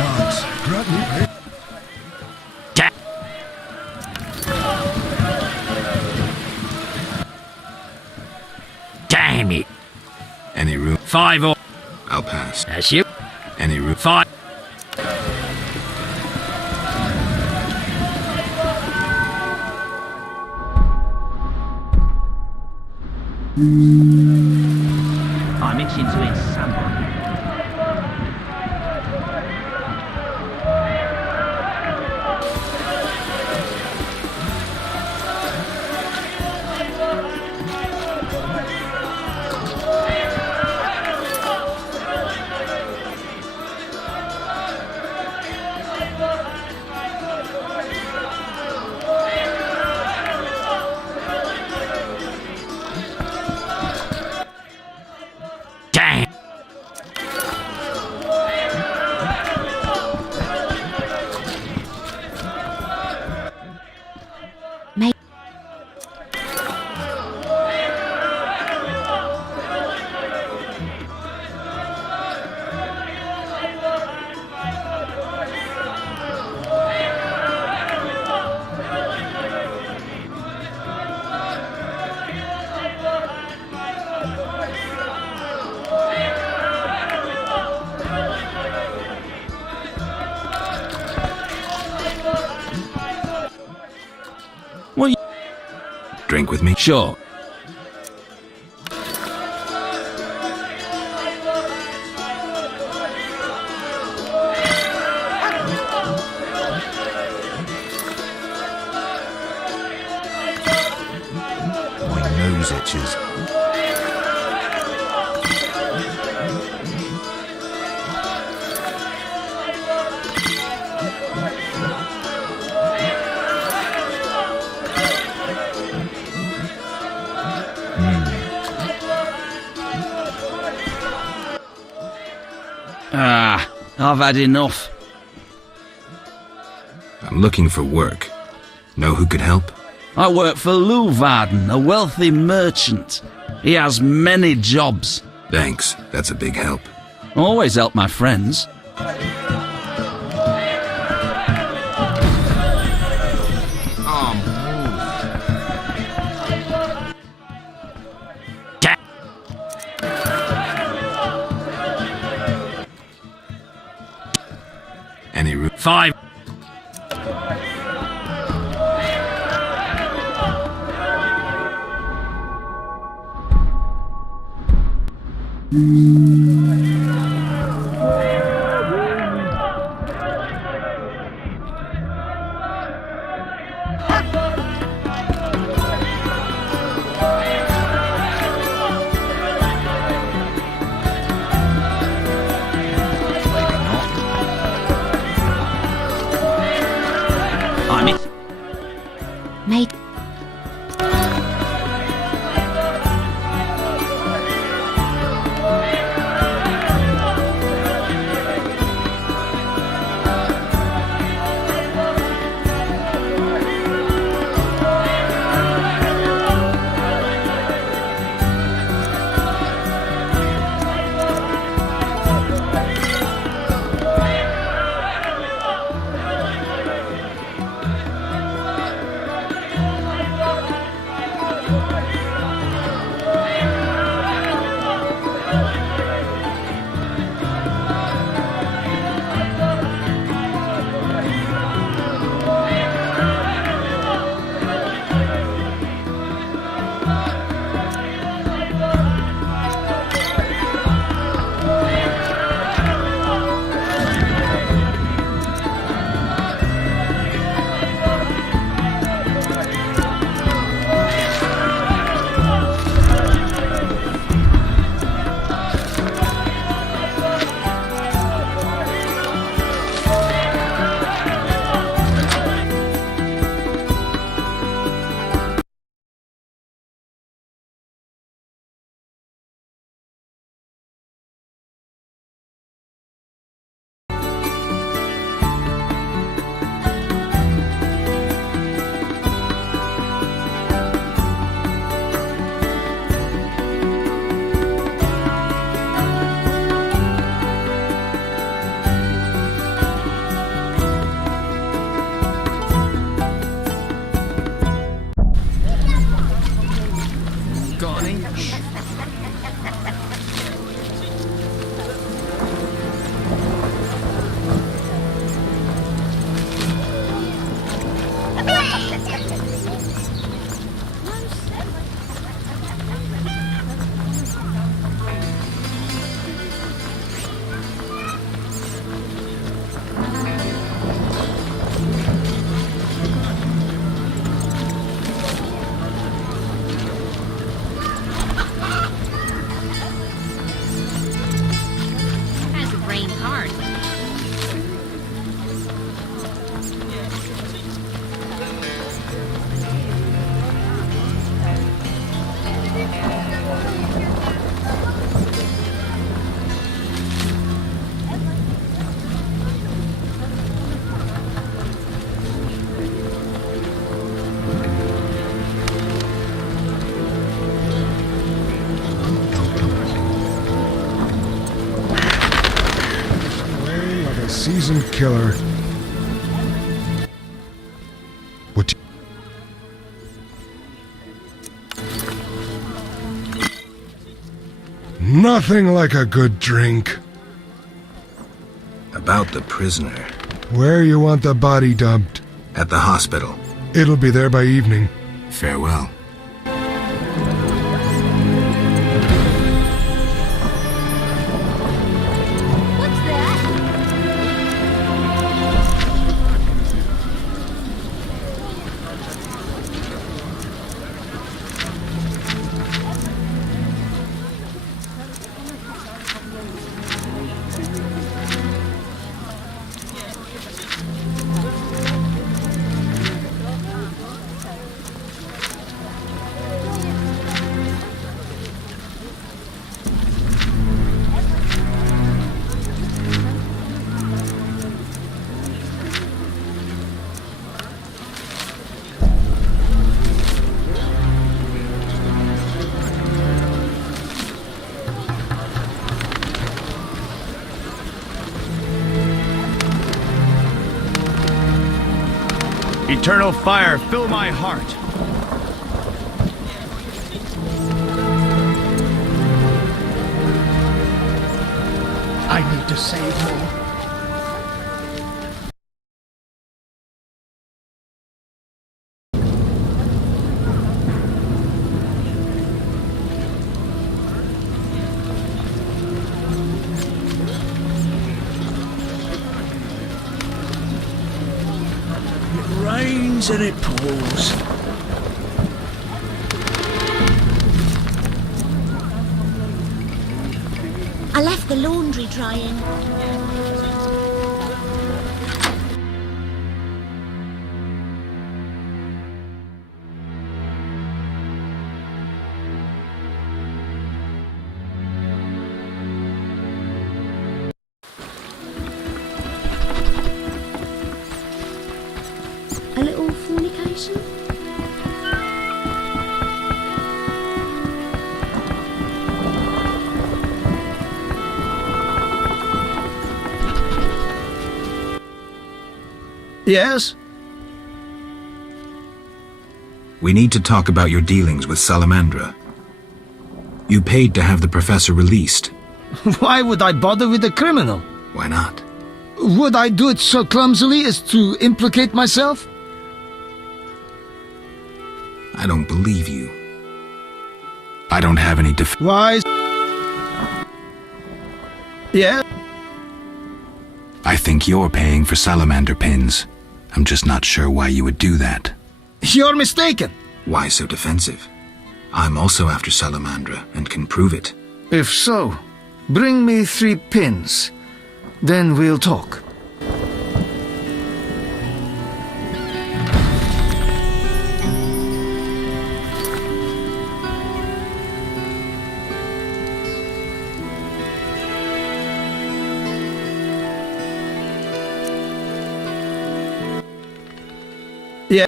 Gods, grant me patience. Damn it. Any room? 5 or... I'll pass. That's you. Any room? 5. I'm itching to eat salmon. Damn. Mate. Well, Drink with me? sure. My nose itches. Ah, I've had enough. I'm looking for work. Know who could help? I work for Leuwarden, a wealthy merchant. He has many jobs. Thanks, that's a big help. Always help my friends. Any room? 5. I'm it. Mate. Seasoned killer. What? Nothing like a good drink. About the prisoner. Where you want the body dumped? At the hospital. It'll be there by evening. Farewell. What's that? Eternal fire, fill my heart. I need to save more. It rains and it pours. I left the laundry drying. A little fornication? Yes? We need to talk about your dealings with Salamandra. You paid to have the professor released. Why would I bother with a criminal? Why not? Would I do it so clumsily as to implicate myself? I don't believe you. I don't have any Why? Yeah? I think you're paying for salamander pins. I'm just not sure why you would do that. You're mistaken. Why so defensive? I'm also after Salamandra and can prove it. If so, bring me 3 pins. Then we'll talk. Yeah.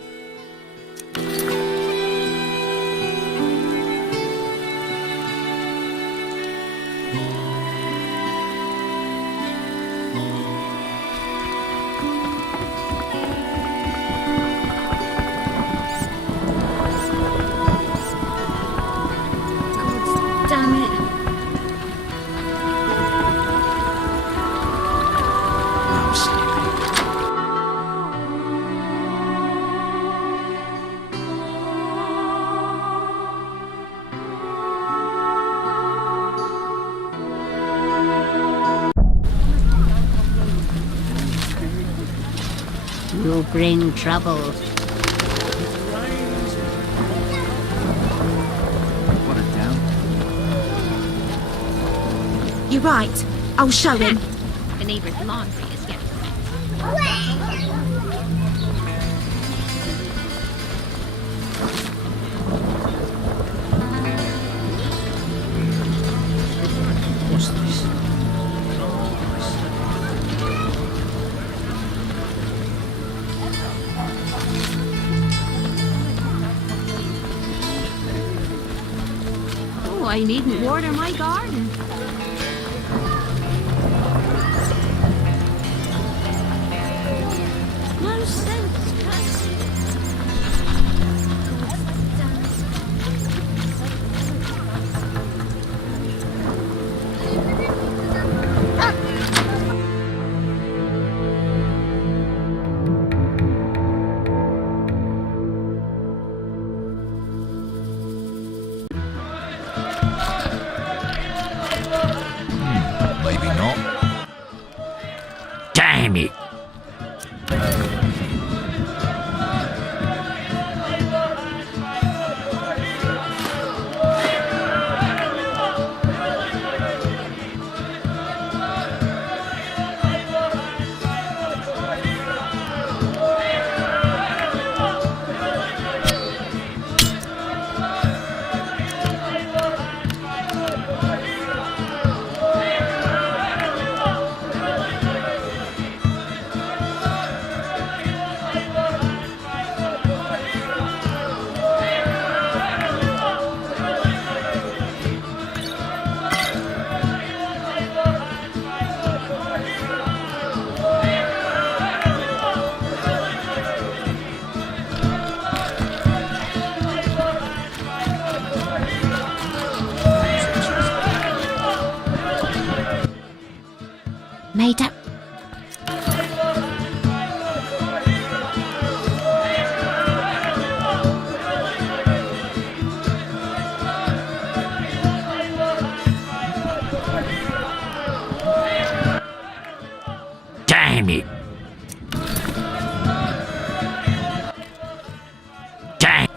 God damn it. I'm sleeping. You bring trouble. Put it down. You're right. I'll show him. The neighbor's laundry is getting wet. What's this? Oh, I needn't water my garden. Damn it. Made up. Damn it. Damn.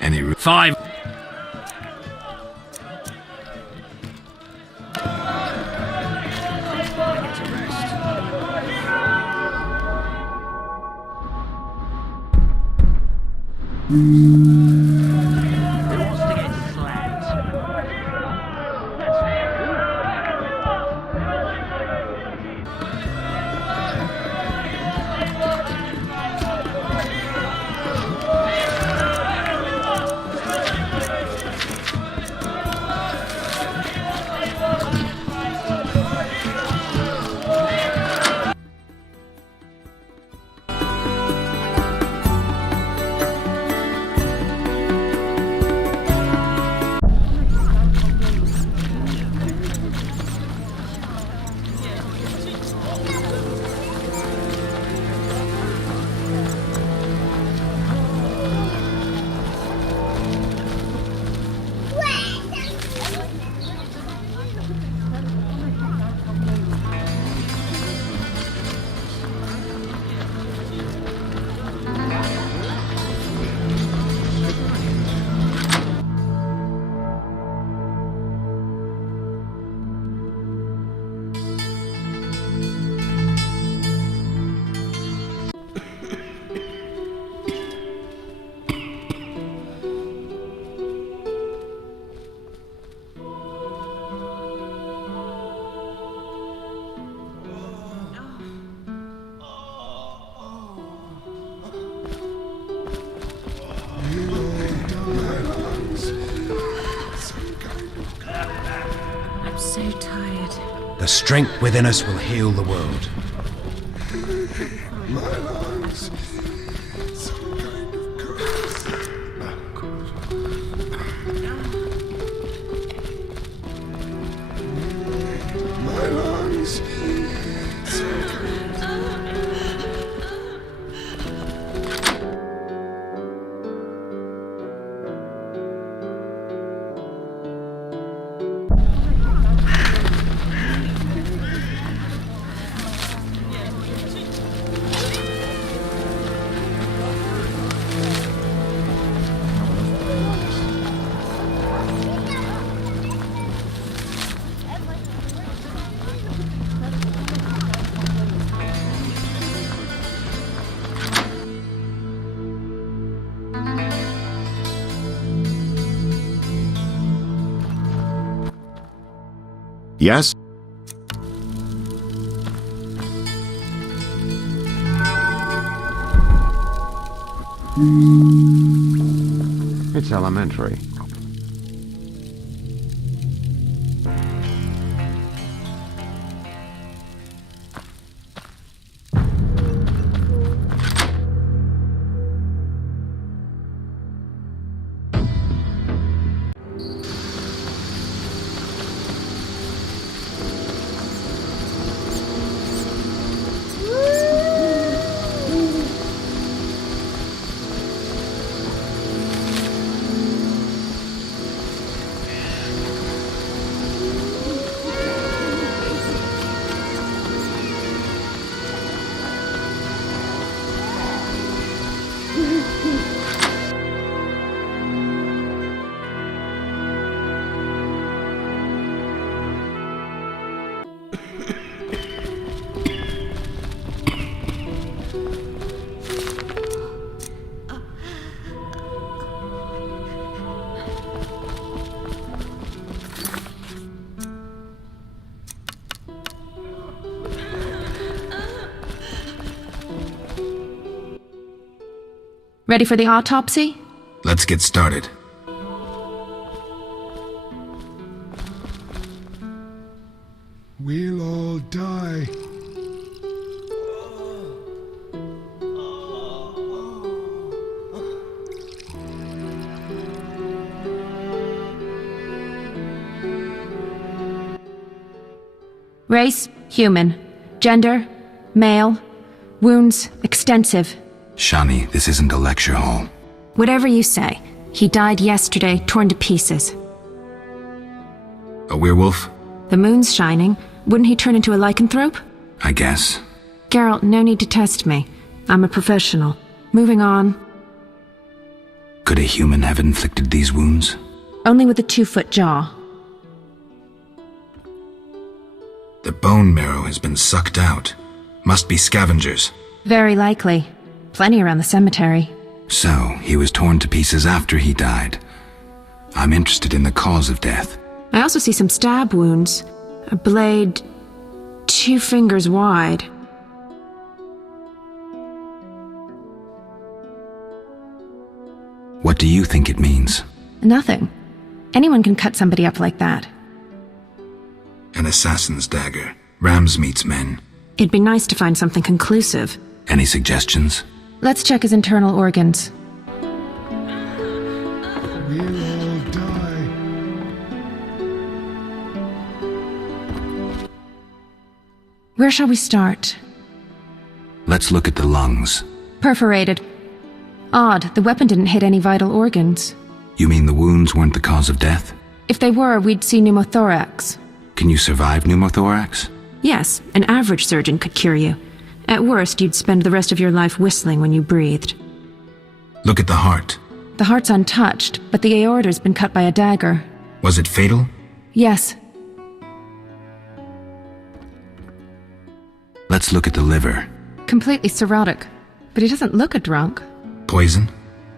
Any 5. I'm so tired. The strength within us will heal the world. My lungs. Some kind of curse. My lungs. Some kind Yes? It's elementary. Ready for the autopsy? Let's get started. We'll all die. Race, human. Gender, male. Wounds, extensive. Shani, this isn't a lecture hall. Whatever you say. He died yesterday, torn to pieces. A werewolf? The moon's shining. Wouldn't he turn into a lycanthrope? I guess. Geralt, no need to test me. I'm a professional. Moving on. Could a human have inflicted these wounds? Only with a 2-foot jaw. The bone marrow has been sucked out. Must be scavengers. Very likely. Plenty around the cemetery. So, he was torn to pieces after he died. I'm interested in the cause of death. I also see some stab wounds. A blade 2 fingers wide. What do you think it means? Nothing. Anyone can cut somebody up like that. An assassin's dagger. Rams meets men. It'd be nice to find something conclusive. Any suggestions? Let's check his internal organs. We'll all die. Where shall we start? Let's look at the lungs. Perforated. Odd, the weapon didn't hit any vital organs. You mean the wounds weren't the cause of death? If they were, we'd see pneumothorax. Can you survive pneumothorax? Yes, an average surgeon could cure you. At worst, you'd spend the rest of your life whistling when you breathed. Look at the heart. The heart's untouched, but the aorta's been cut by a dagger. Was it fatal? Yes. Let's look at the liver. Completely cirrhotic. But he doesn't look a drunk. Poison?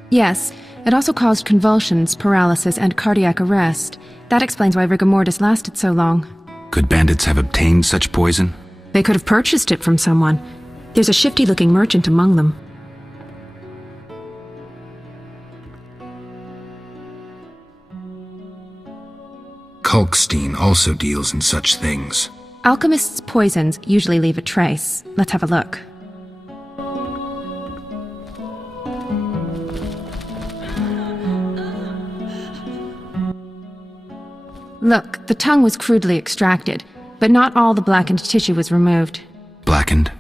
Yes. It also caused convulsions, paralysis, and cardiac arrest. That explains why rigor mortis lasted so long. Could bandits have obtained such poison? They could have purchased it from someone. There's a shifty-looking merchant among them. Kalkstein also deals in such things. Alchemists' poisons usually leave a trace. Let's have a look. Look, the tongue was crudely extracted, but not all the blackened tissue was removed. Blackened?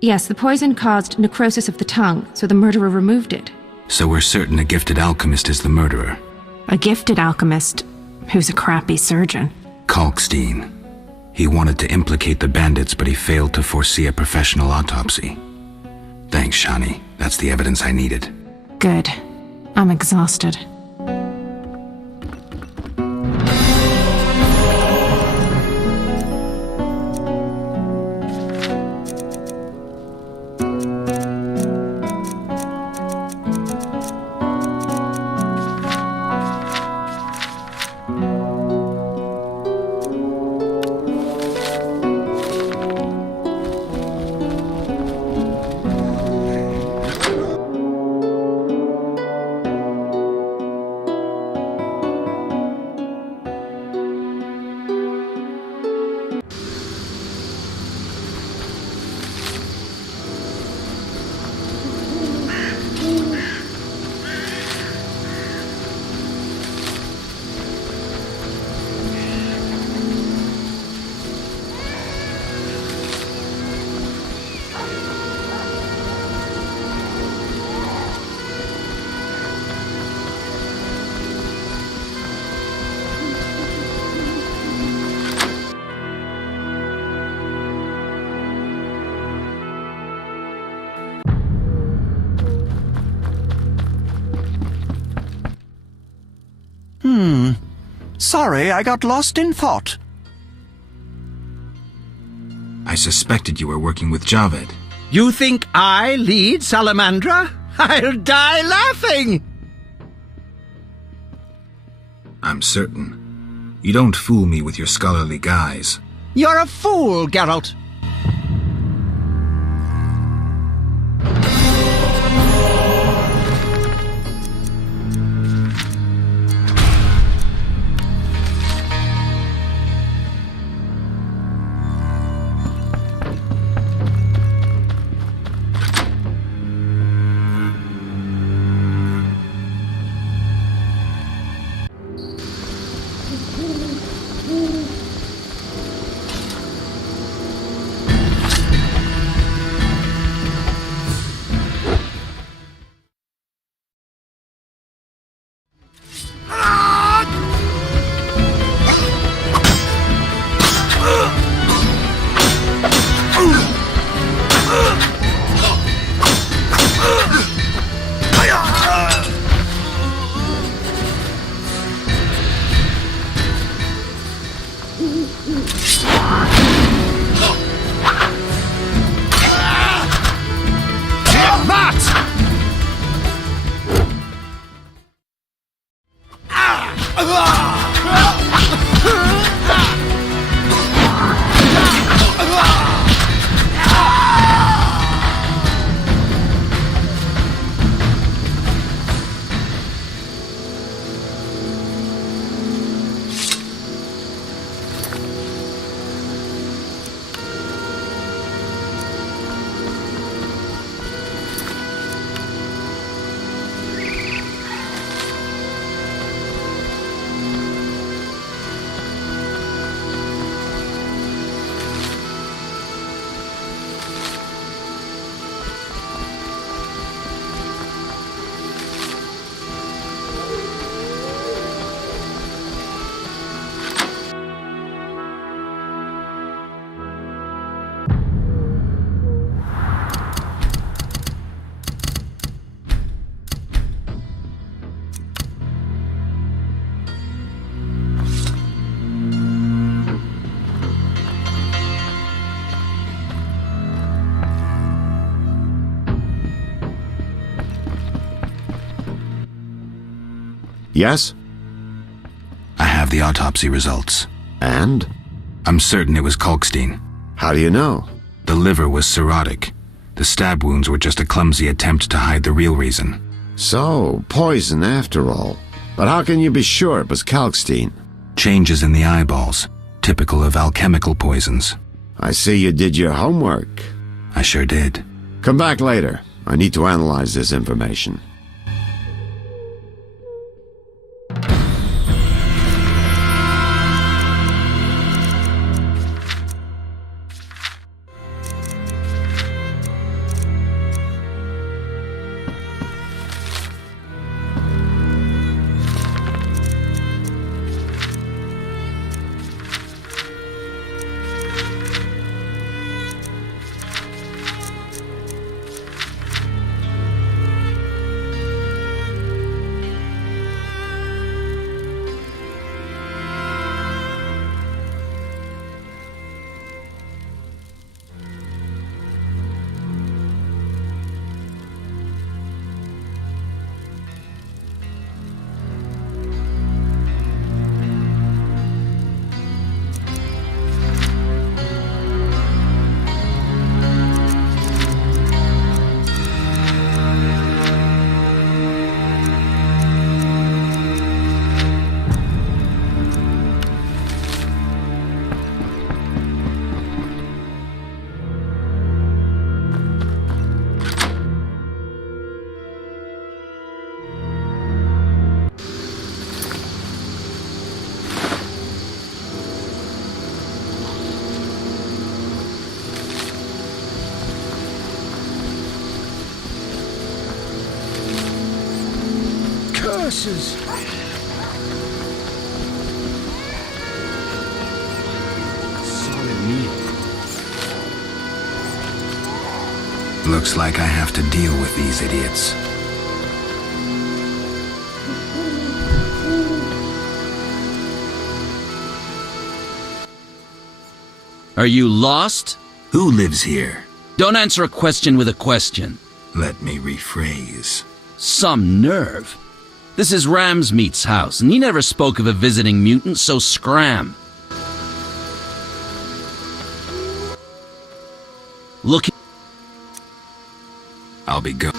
Yes, the poison caused necrosis of the tongue, so the murderer removed it. So we're certain a gifted alchemist is the murderer. A gifted alchemist who's a crappy surgeon. Kalkstein. He wanted to implicate the bandits, but he failed to foresee a professional autopsy. Thanks, Shani. That's the evidence I needed. Good. I'm exhausted. Sorry, I got lost in thought. I suspected you were working with Javed. You think I lead Salamandra? I'll die laughing! I'm certain. You don't fool me with your scholarly guise. You're a fool, Geralt. Yes? I have the autopsy results. And? I'm certain it was Kalkstein. How do you know? The liver was cirrhotic. The stab wounds were just a clumsy attempt to hide the real reason. So, poison after all. But how can you be sure it was Kalkstein? Changes in the eyeballs, typical of alchemical poisons. I see you did your homework. I sure did. Come back later. I need to analyze this information. Curses! Solid meal. Looks like I have to deal with these idiots. Are you lost? Who lives here? Don't answer a question with a question. Let me rephrase. Some nerve. This is Ramsmeat's house, and he never spoke of a visiting mutant, so scram. Look. I'll be go.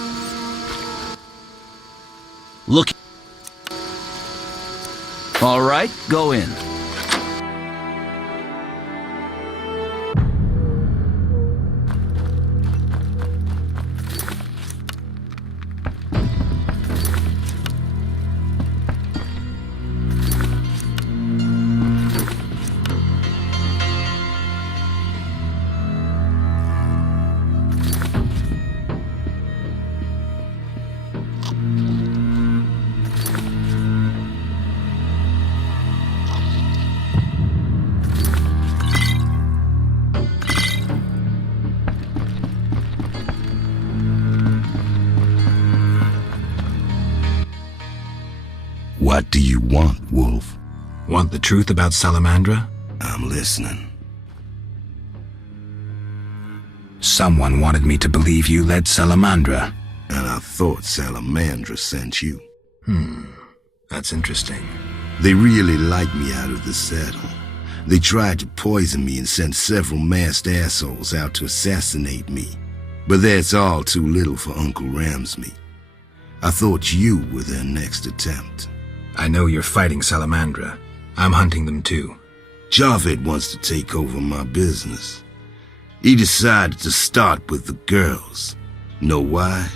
Look. All right, go in. What do you want, Wolf? Want the truth about Salamandra? I'm listening. Someone wanted me to believe you led Salamandra. And I thought Salamandra sent you. That's interesting. They really liked me out of the saddle. They tried to poison me and sent several masked assholes out to assassinate me. But that's all too little for Uncle Ramsmeat. I thought you were their next attempt. I know you're fighting Salamandra. I'm hunting them too. Javed wants to take over my business. He decided to start with the girls. Know why?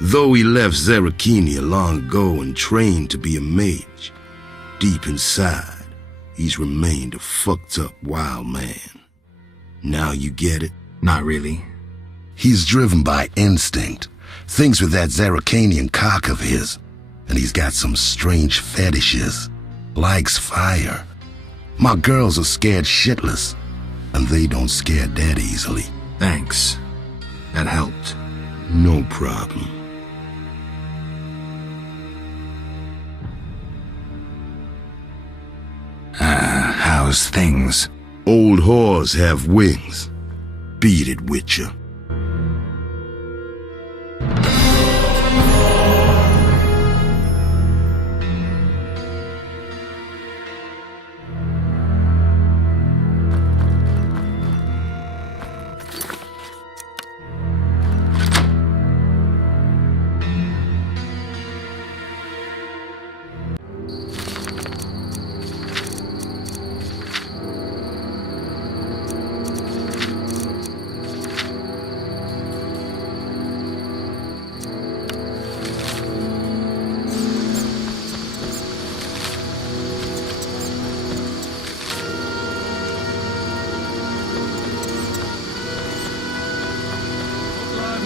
Though he left Zarakenia long ago and trained to be a mage, deep inside, he's remained a fucked up wild man. Now you get it? Not really. He's driven by instinct. Thinks with that Zarakanian cock of his. And he's got some strange fetishes. Likes fire. My girls are scared shitless. And they don't scare that easily. Thanks. That helped. No problem. How's things? Old whores have wings. Beat it, Witcher.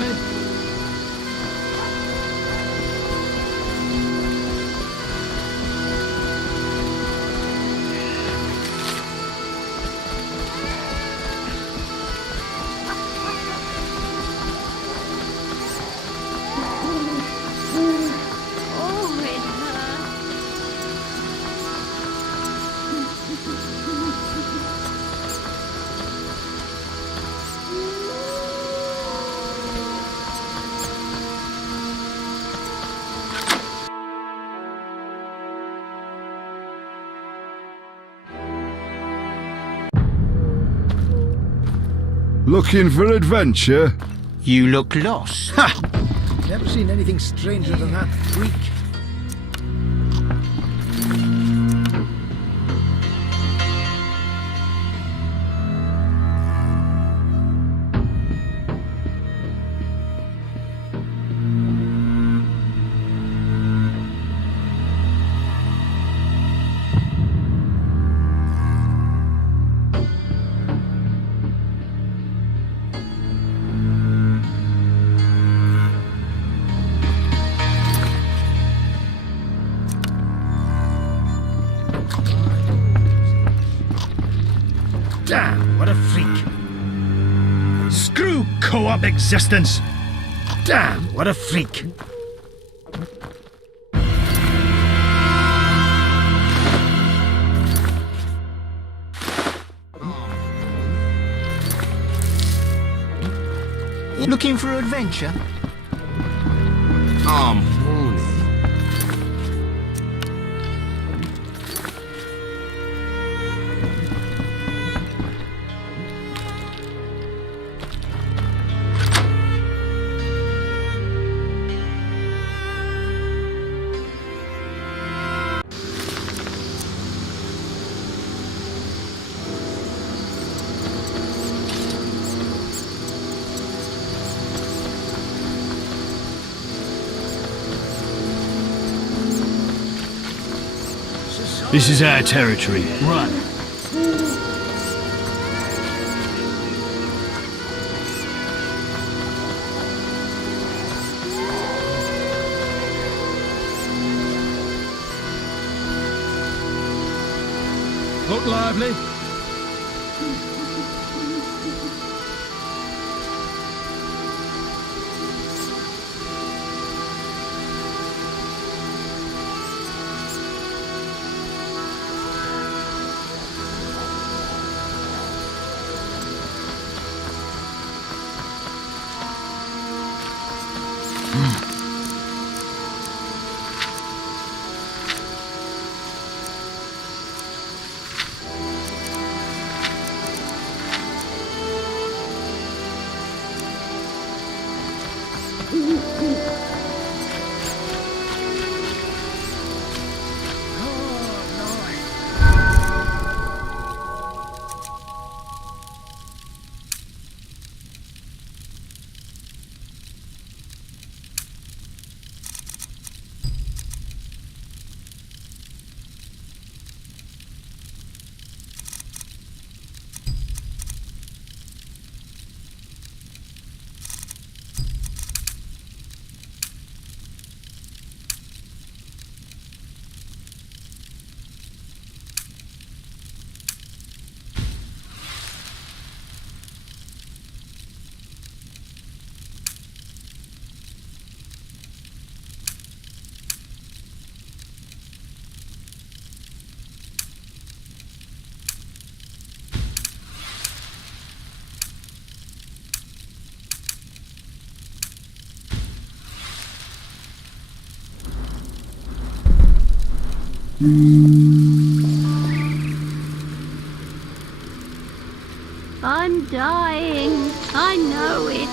lively. Oh, it hurts. Looking for adventure? You look lost. Ha! Never seen anything stranger than that freak. Damn, what a freak. Screw co-op existence. Damn, what a freak. Looking for adventure? Mooney. This is our territory. Run. Look lively. I'm dying. I know it.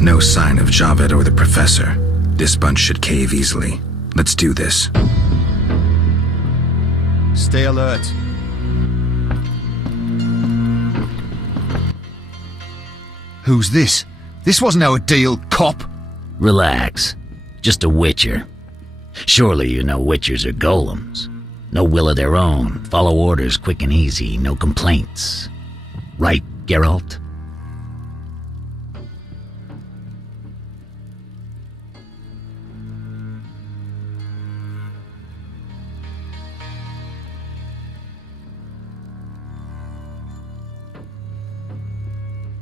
No sign of Javed or the professor. This bunch should cave easily. Let's do this. Stay alert. Who's this? This wasn't our deal, cop. Relax. Just a witcher. Surely you know witchers are golems. No will of their own, follow orders quick and easy, no complaints. Right, Geralt?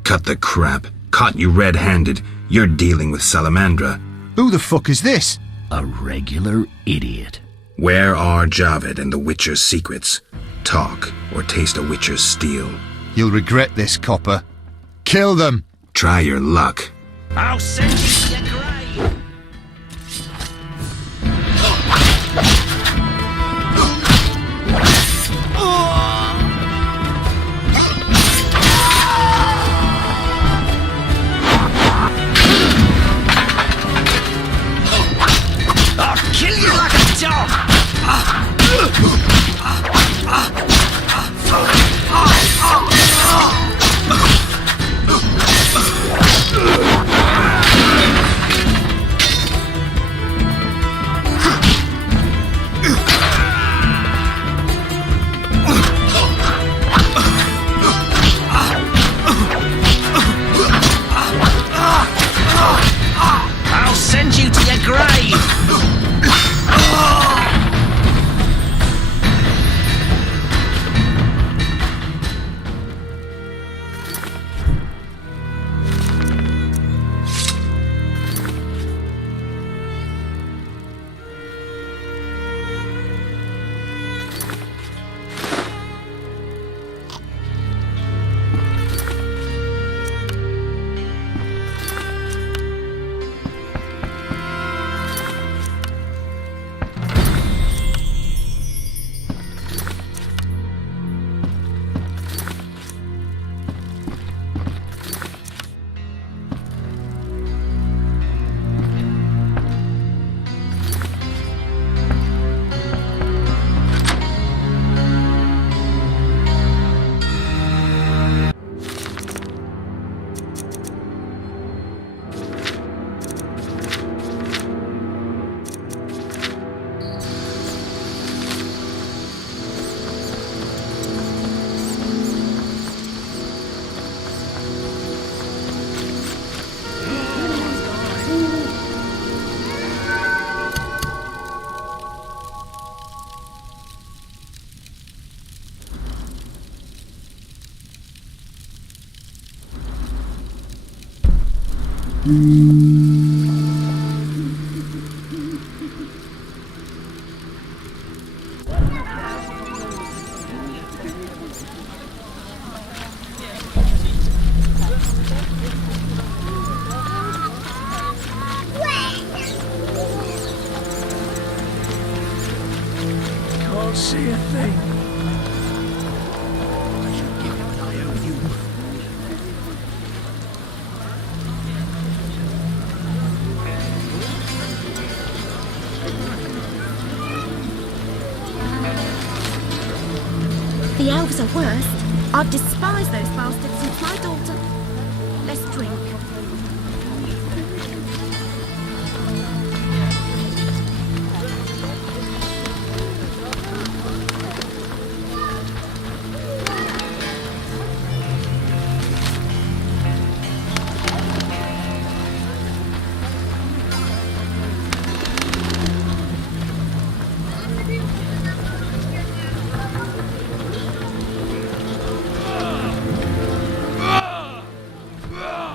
Cut the crap. Caught you red-handed. You're dealing with Salamandra. Who the fuck is this? A regular idiot. Where are Javid and the Witcher's secrets? Talk, or taste a Witcher's steel. You'll regret this, copper. Kill them! Try your luck. I'll send you to your grave. I'll kill you like a dog. I'll send you to your grave. Can't see a thing. The elves are worst. I've despised those bastards since my daughter. Let's drink.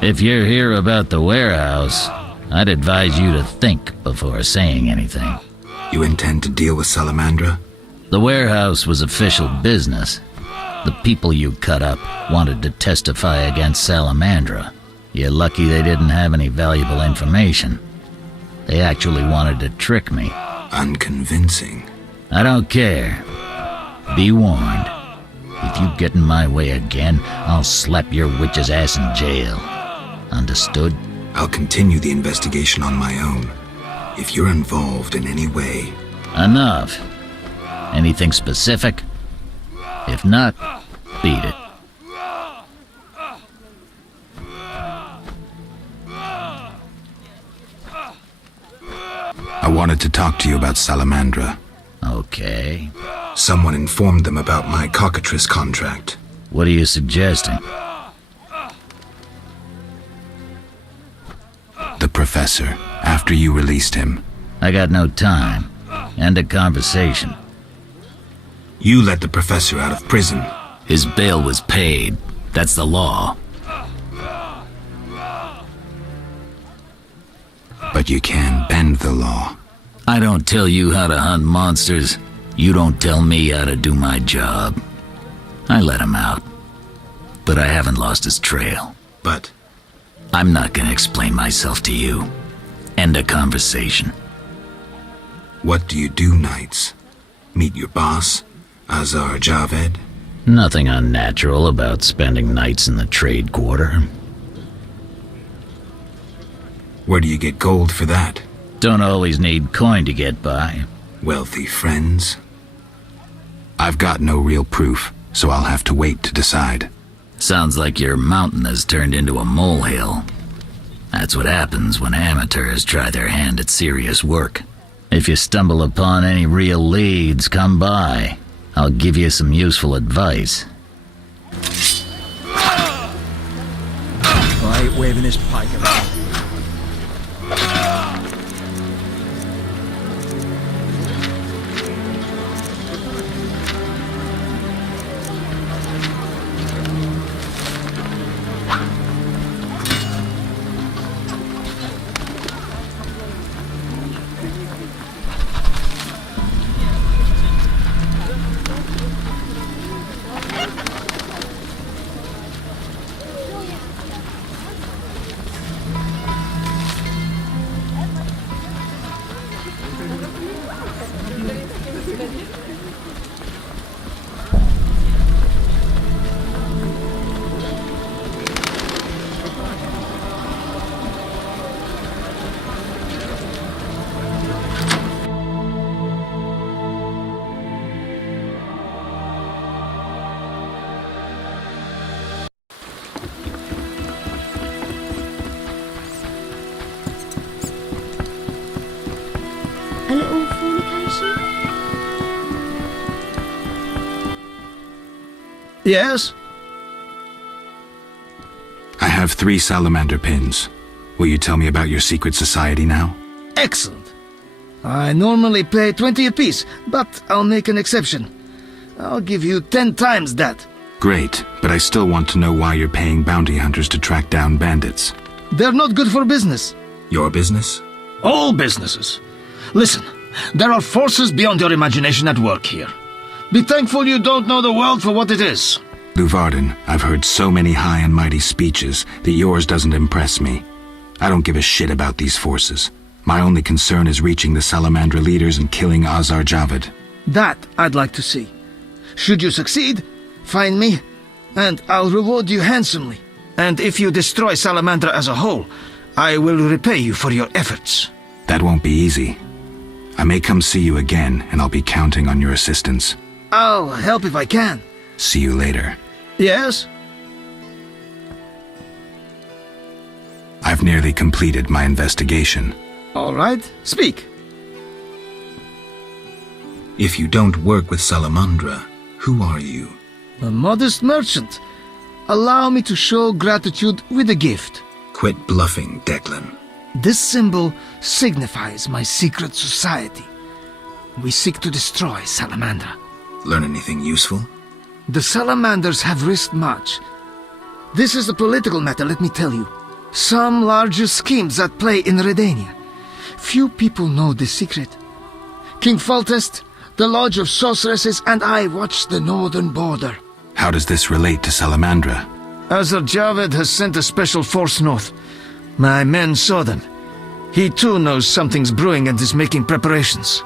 If you're here about the warehouse, I'd advise you to think before saying anything. You intend to deal with Salamandra? The warehouse was official business. The people you cut up wanted to testify against Salamandra. You're lucky they didn't have any valuable information. They actually wanted to trick me. Unconvincing. I don't care. Be warned. If you get in my way again, I'll slap your witch's ass in jail. Understood? I'll continue the investigation on my own. If you're involved in any way... Enough. Anything specific? If not, beat it. wanted to talk to you about Salamandra. Okay. Someone informed them about my cockatrice contract. What are you suggesting? The professor, after you released him. I got no time. End of conversation. You let the professor out of prison. His bail was paid. That's the law. But you can bend the law. I don't tell you how to hunt monsters. You don't tell me how to do my job. I let him out. But I haven't lost his trail. But I'm not gonna explain myself to you. End of conversation. what do you do nights? Meet your boss, Azar Javed? Nothing unnatural about spending nights in the trade quarter. Where do you get gold for that? Don't always need coin to get by. Wealthy friends? I've got no real proof, so I'll have to wait to decide. Sounds like your mountain has turned into a molehill. That's what happens when amateurs try their hand at serious work. If you stumble upon any real leads, come by. I'll give you some useful advice. I ain't waving this pike around. A little fornication? Yes? I have 3 salamander pins. Will you tell me about your secret society now? Excellent. I normally pay 20 apiece, but I'll make an exception. I'll give you 10 times that. Great, but I still want to know why you're paying bounty hunters to track down bandits. They're not good for business. Your business? All businesses. Listen, there are forces beyond your imagination at work here. Be thankful you don't know the world for what it is. Luvarden, I've heard so many high and mighty speeches that yours doesn't impress me. I don't give a shit about these forces. My only concern is reaching the Salamandra leaders and killing Azar Javed. That I'd like to see. Should you succeed, find me, and I'll reward you handsomely. And if you destroy Salamandra as a whole, I will repay you for your efforts. That won't be easy. I may come see you again, and I'll be counting on your assistance. I'll help if I can. See you later. Yes? I've nearly completed my investigation. All right, speak. If you don't work with Salamandra, who are you? A modest merchant. Allow me to show gratitude with a gift. Quit bluffing, Declan. This symbol signifies my secret society. We seek to destroy Salamandra. Learn anything useful? The Salamanders have risked much. This is a political matter, let me tell you. Some larger schemes at play in Redania. Few people know the secret. King Foltest, the Lodge of Sorceresses, and I watch the northern border. How does this relate to Salamandra? Azar Javed has sent a special force north. My men saw them. He too knows something's brewing and is making preparations.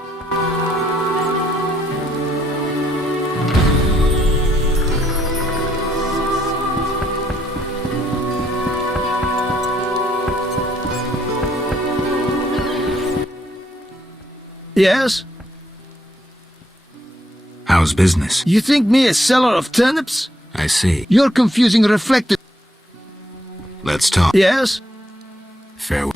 Yes? How's business? You think me a seller of turnips? I see. You're confusing reflected. Let's talk. Yes? Farewell.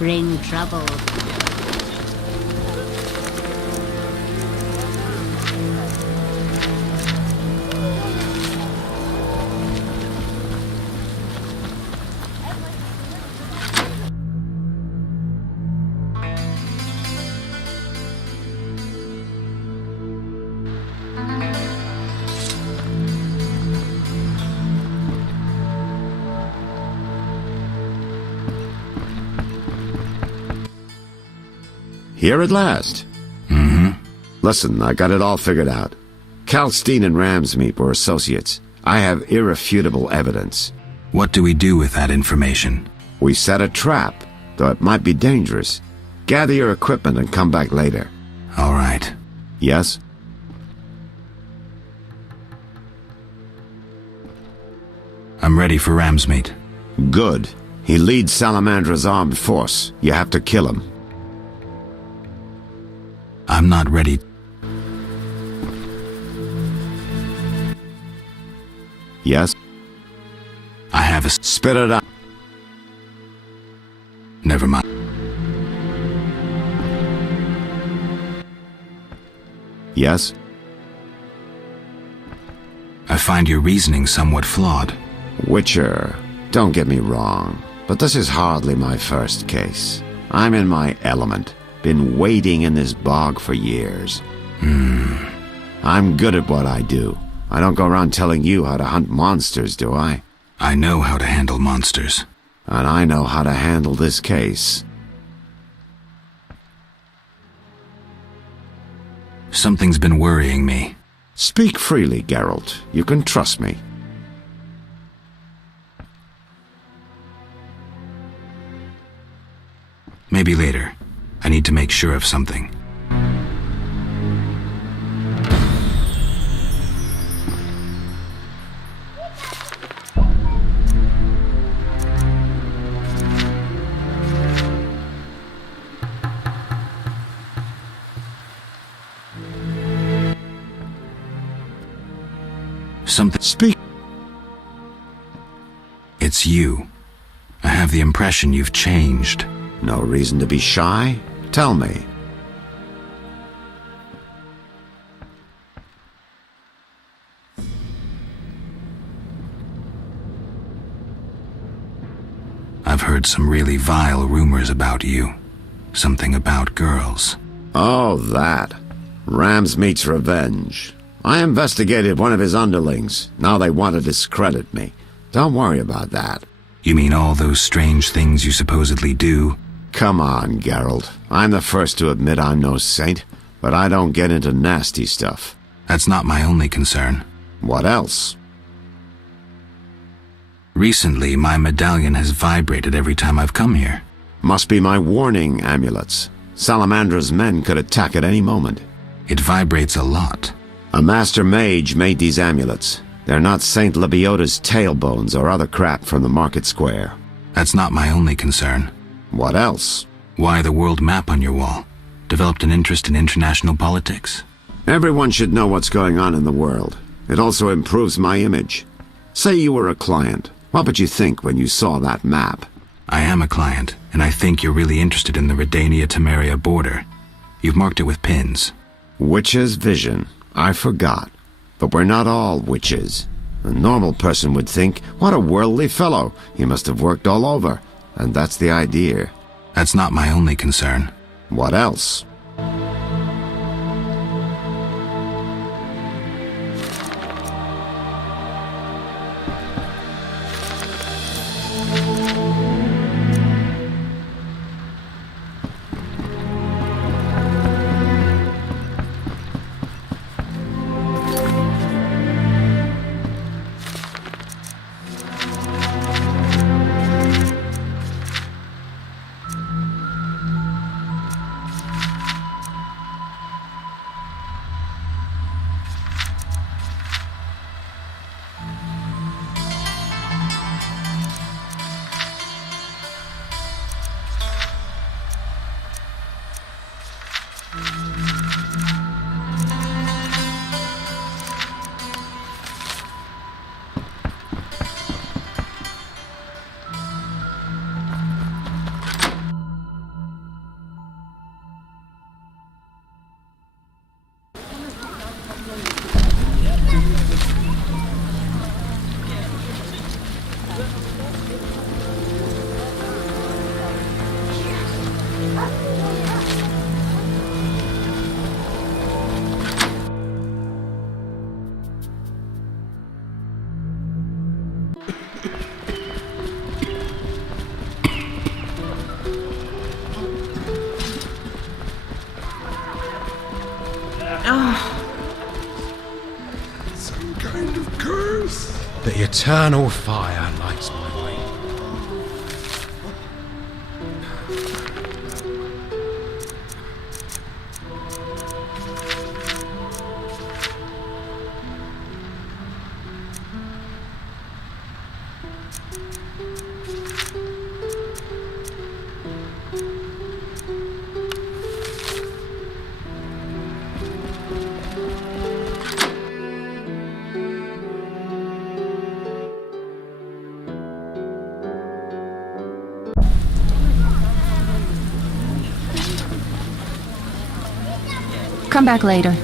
bring trouble. Here at last. Listen, I got it all figured out. Kalstein and Ramsmeet were associates. I have irrefutable evidence. What do we do with that information? We set a trap, though it might be dangerous. Gather your equipment and come back later. All right. Yes? I'm ready for Ramsmeet. Good. He leads Salamandra's armed force. You have to kill him. I'm not ready. Yes? I have a... Spit it out. Never mind. Yes? I find your reasoning somewhat flawed. Witcher, don't get me wrong, but this is hardly my first case. I'm in my element. Been wading in this bog for years. I'm good at what I do. I don't go around telling you how to hunt monsters, do I? I know how to handle monsters. And I know how to handle this case. Something's been worrying me. Speak freely, Geralt. You can trust me. Maybe later. I need to make sure of something. Something... Speak. It's you. I have the impression you've changed. No reason to be shy? Tell me. I've heard some really vile rumors about you. Something about girls. Oh, that. Ramsmeet's revenge. I investigated one of his underlings. Now they want to discredit me. Don't worry about that. You mean all those strange things you supposedly do? Come on, Geralt. I'm the first to admit I'm no saint, but I don't get into nasty stuff. That's not my only concern. What else? Recently, my medallion has vibrated every time I've come here. Must be my warning amulets. Salamandra's men could attack at any moment. It vibrates a lot. A master mage made these amulets. They're not Saint Lebioda's tailbones or other crap from the market square. That's not my only concern. What else? Why the world map on your wall? Developed an interest in international politics? Everyone should know what's going on in the world. It also improves my image. Say you were a client. What would you think when you saw that map? I am a client, and I think you're really interested in the Redania-Temeria border. You've marked it with pins. Witch's vision. I forgot. But we're not all witches. A normal person would think, what a worldly fellow. He must have worked all over. And that's the idea. That's not my only concern. What else? Some kind of curse. The eternal fire lights my way. Come back later.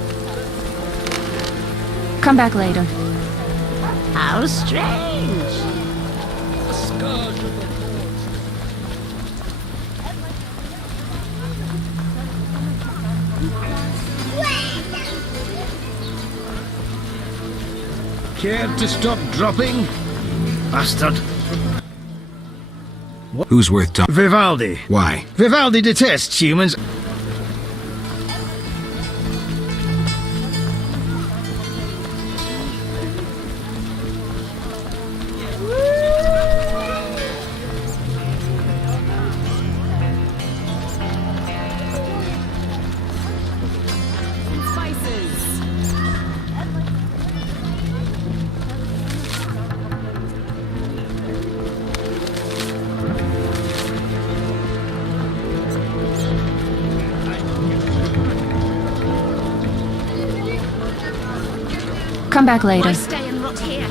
Come back later. How strange. Care to stop dropping? Bastard. Who's worth talking? Vivaldi. Why? Vivaldi detests humans. Come back later. Why stay and rot here?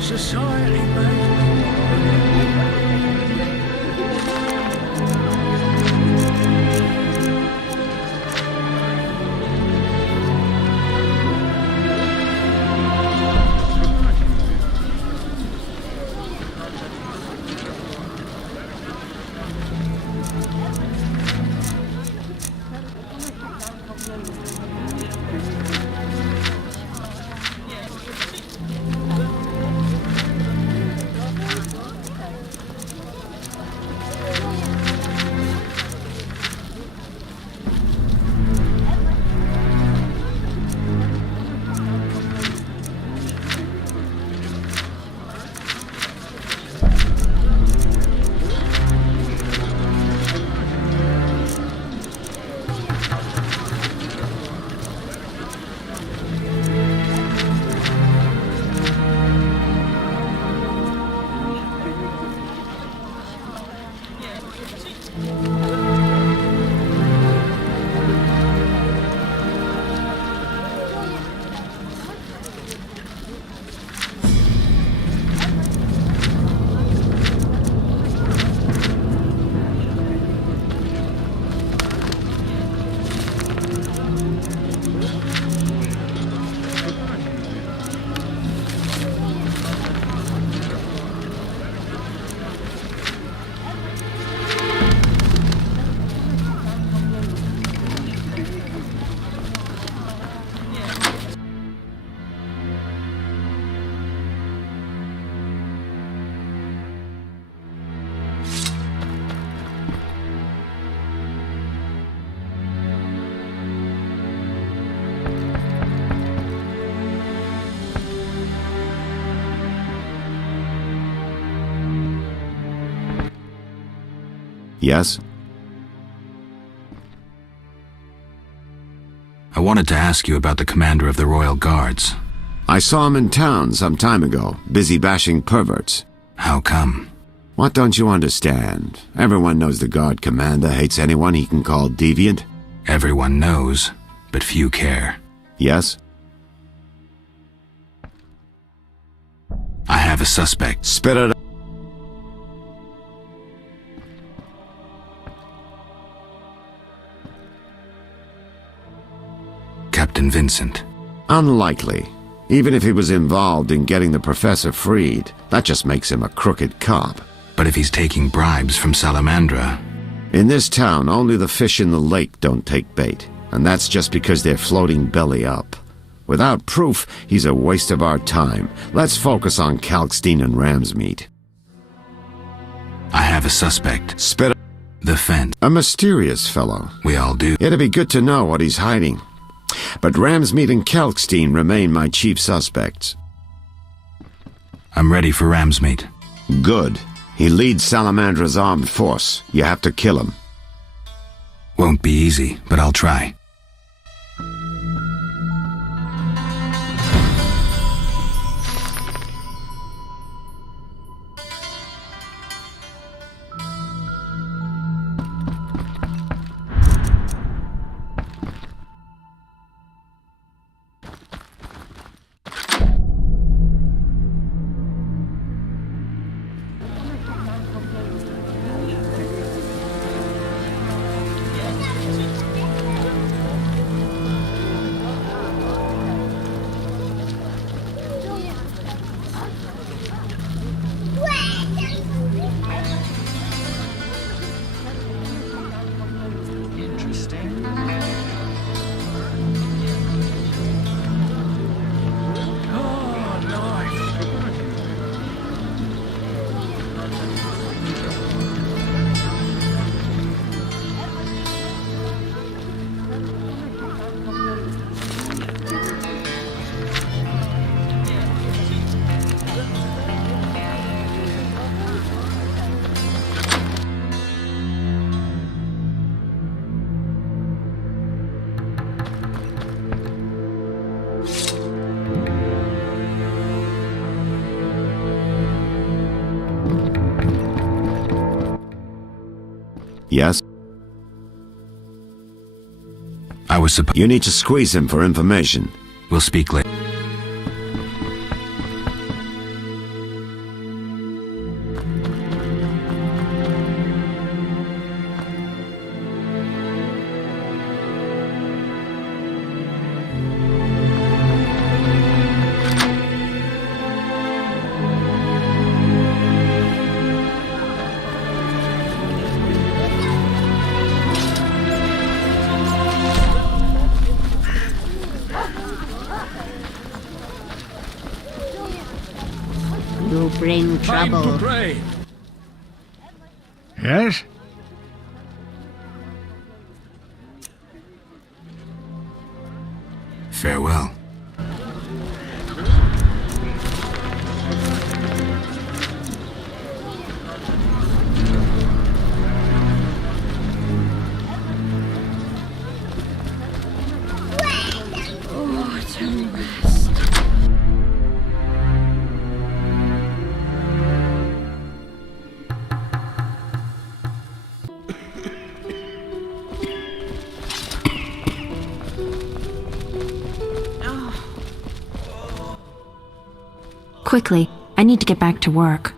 Society, mate. Yes? I wanted to ask you about the commander of the Royal Guards. I saw him in town some time ago, busy bashing perverts. How come? What don't you understand? Everyone knows the Guard commander hates anyone he can call deviant. Everyone knows, but few care. Yes? I have a suspect. Spit it out. Captain Vincent. Unlikely. Even if he was involved in getting the professor freed, that just makes him a crooked cop. But if he's taking bribes from Salamandra... In this town, only the fish in the lake don't take bait, and that's just because they're floating belly up. Without proof, he's a waste of our time. Let's focus on Kalkstein and Ramsmeet. I have a suspect. Spit. The Fence. A mysterious fellow. We all do. It'd be good to know what he's hiding. But Ramsmeet and Kalkstein remain my chief suspects. I'm ready for Ramsmeet. Good. He leads Salamandra's armed force. You have to kill him. Won't be easy, but I'll try. Yes? I was supposed... You need to squeeze him for information. We'll speak later. You bring trouble. Yes? Farewell. Quickly, I need to get back to work.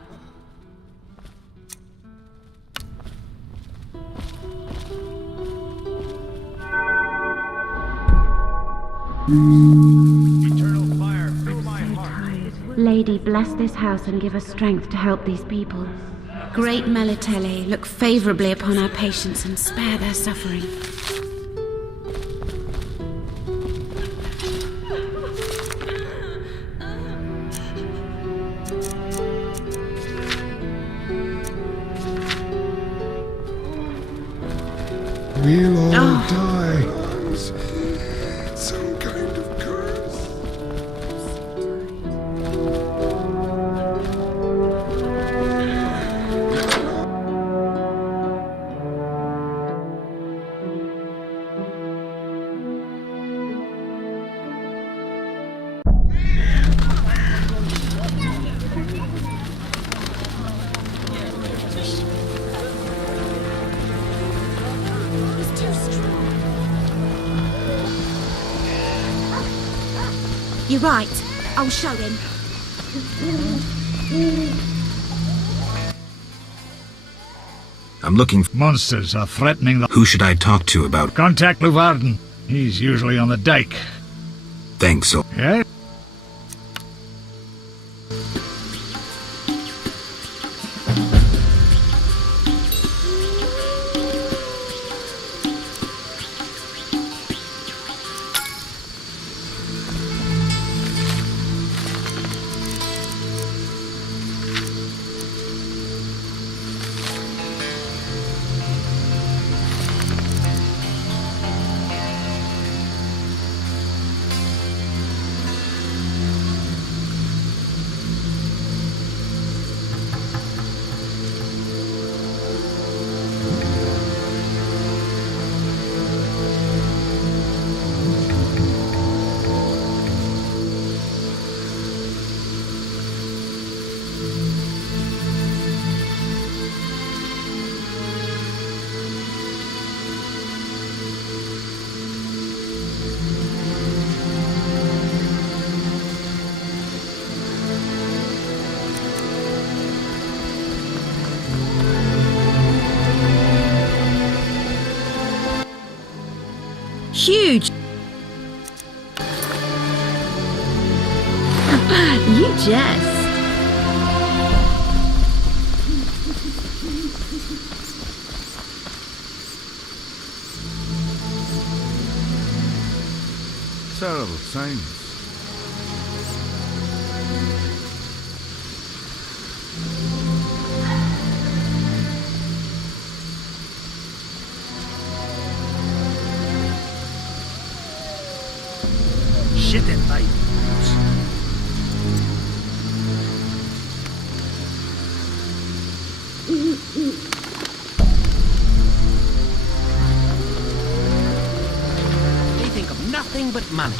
Lady, bless this house and give us strength to help these people. Great Melitele, look favorably upon our patients and spare their suffering. We'll all die. Some kind of curse. You're right. I'll show him. I'm looking for... Monsters are threatening the... Who should I talk to about... Contact Luvarden. He's usually on the dike. Thanks, so... Yeah? You jest. Terrible times. Shit it, mate. They think of nothing but money.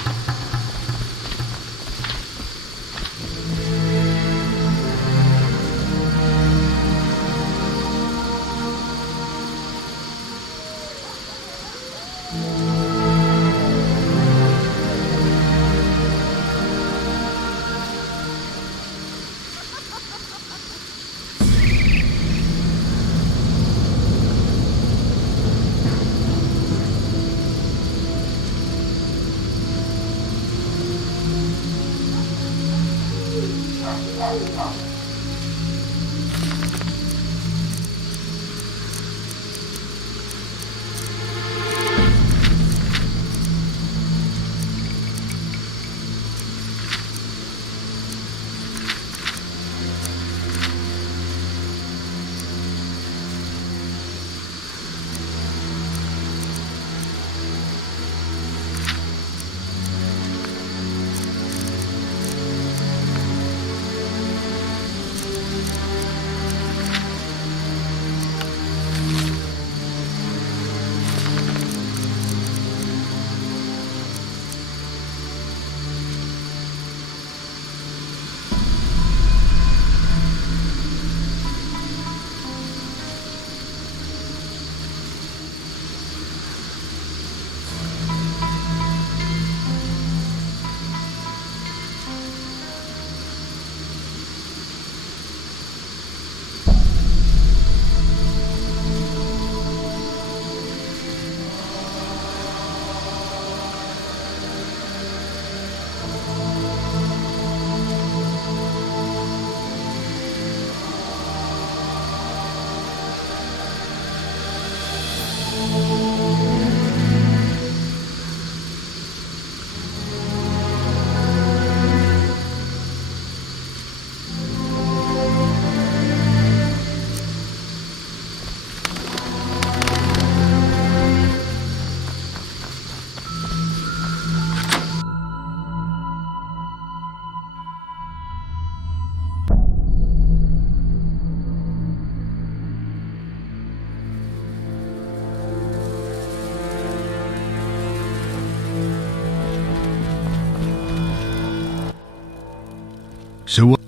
So what?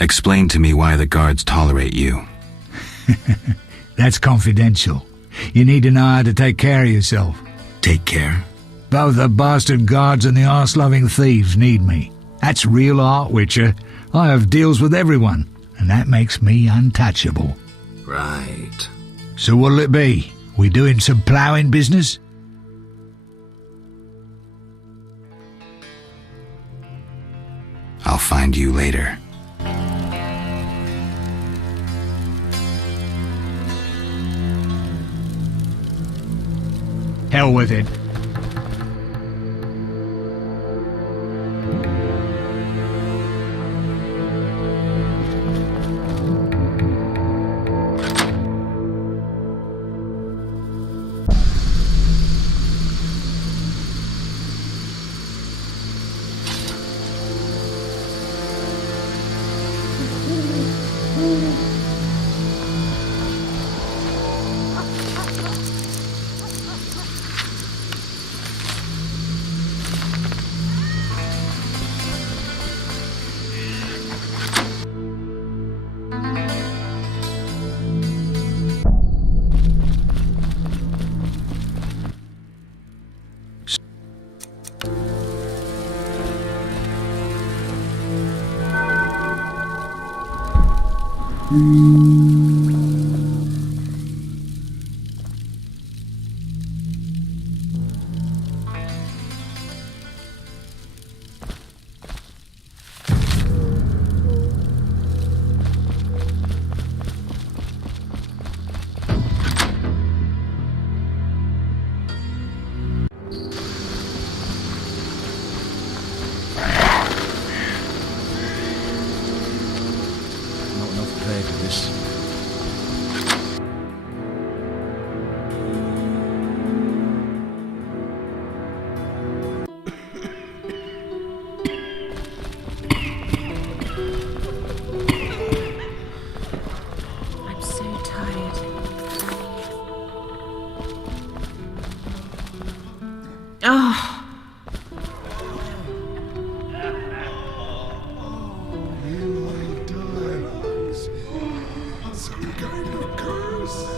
Explain to me why the guards tolerate you. That's confidential. You need to know how to take care of yourself. Take care? Both the bastard guards and the arse-loving thieves need me. That's real art, Witcher. I have deals with everyone, and that makes me untouchable. Right. So what'll it be? We doing some ploughing business? I'll find you later. Hell with it. Oh. Some kind of curse.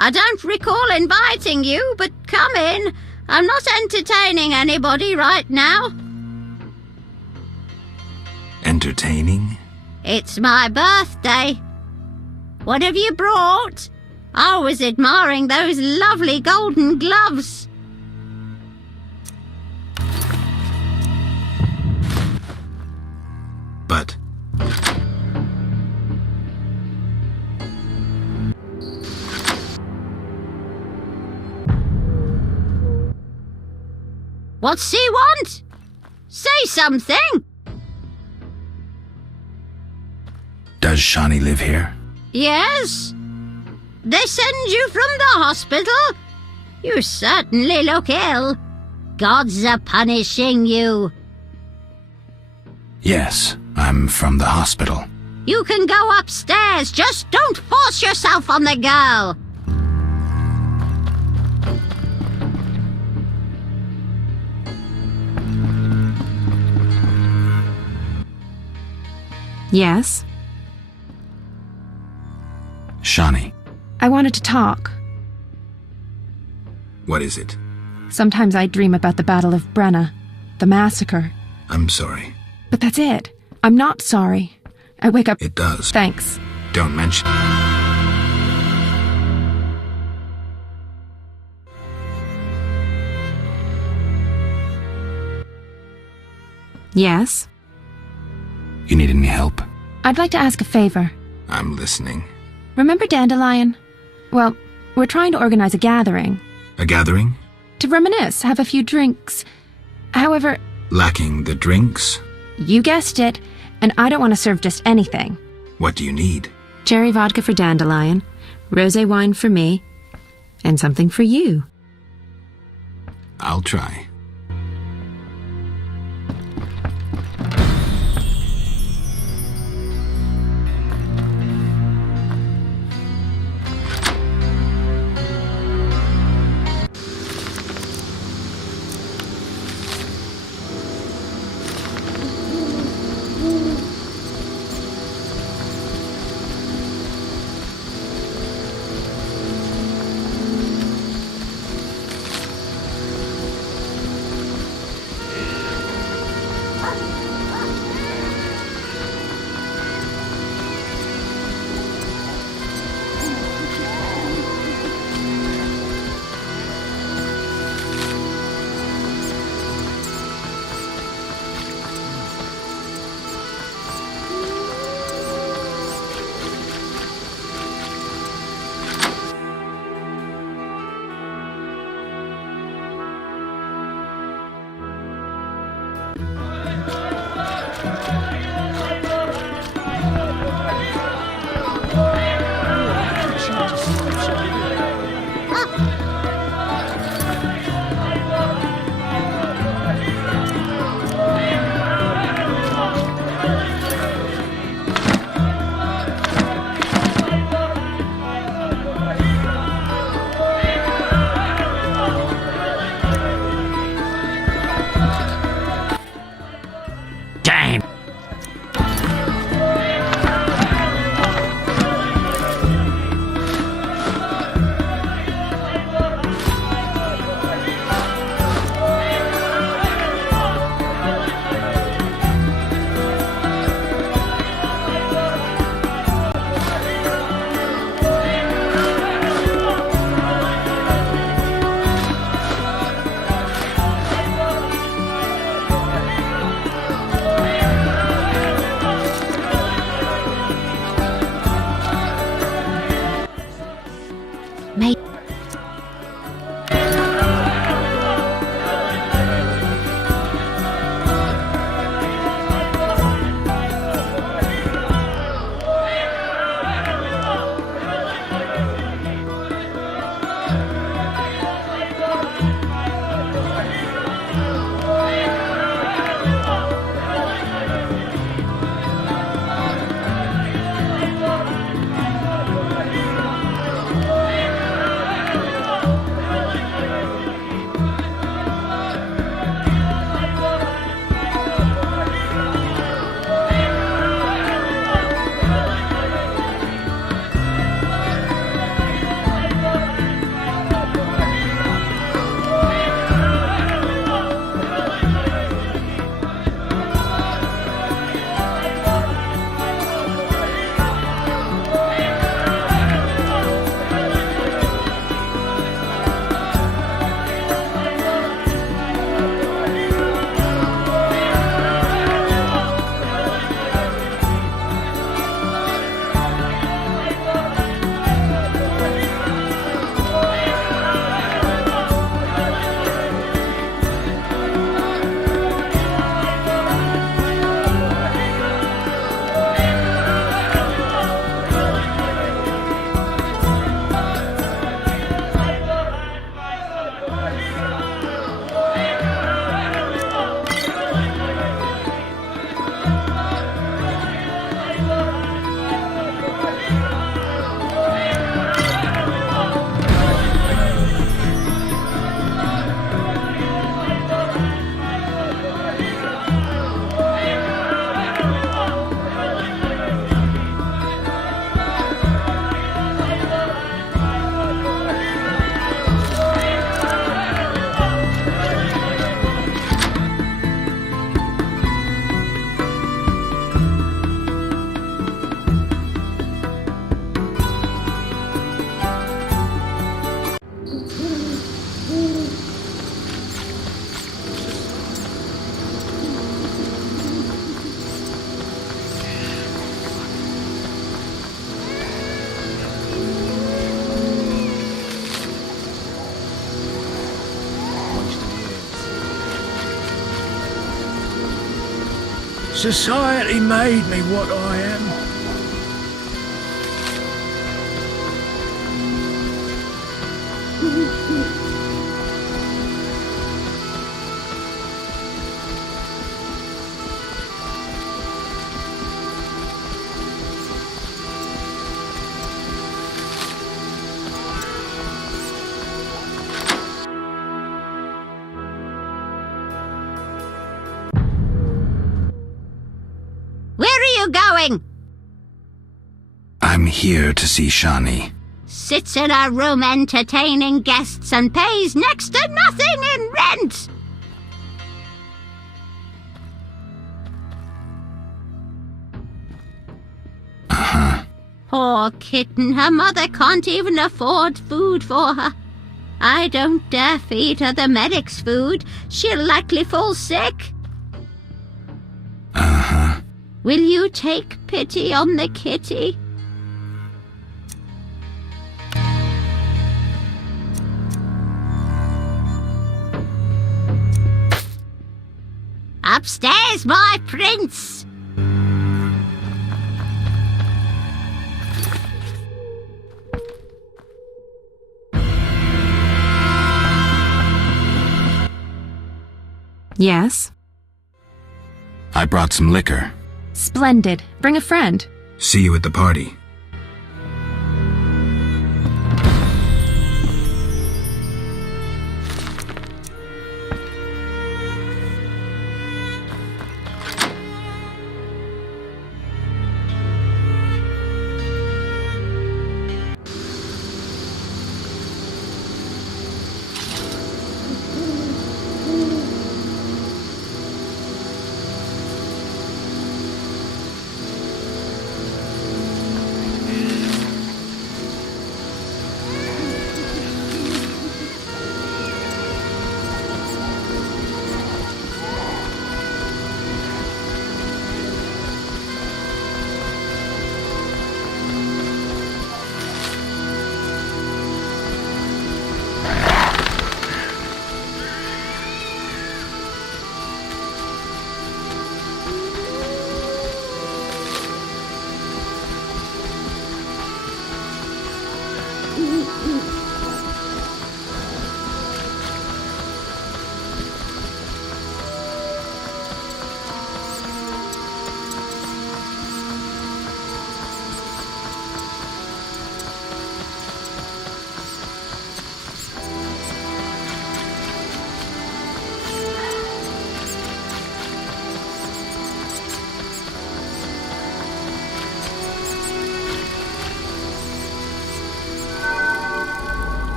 I don't recall inviting you, but come in. I'm not entertaining anybody right now. Entertaining? It's my birthday. What have you brought? I was admiring those lovely golden gloves. But... What's he want? Say something! Does Shani live here? Yes? They send you from the hospital? You certainly look ill. Gods are punishing you. Yes, I'm from the hospital. You can go upstairs, just don't force yourself on the girl. Yes? Shani, I wanted to talk. what is it? Sometimes I dream about the Battle of Brenna, the massacre. I'm sorry. But that's it. I'm not sorry. I wake up... It does. Thanks. Don't mention... Yes? You need any help? I'd like to ask a favor. I'm listening. Remember Dandelion? Well, we're trying to organize a gathering. A gathering? To reminisce, have a few drinks. However... Lacking the drinks? You guessed it, and I don't want to serve just anything. What do you need? Cherry vodka for Dandelion, rosé wine for me, and something for you. I'll try. Society made me what I am. Where are you going? I'm here to see Shani. Sits in a room entertaining guests and pays next to nothing in rent. Poor kitten, her mother can't even afford food for her. I don't dare feed her the medic's food. She'll likely fall sick. Will you take pity on the kitty? Upstairs, my prince! Yes? I brought some liquor. Splendid. Bring a friend. See you at the party.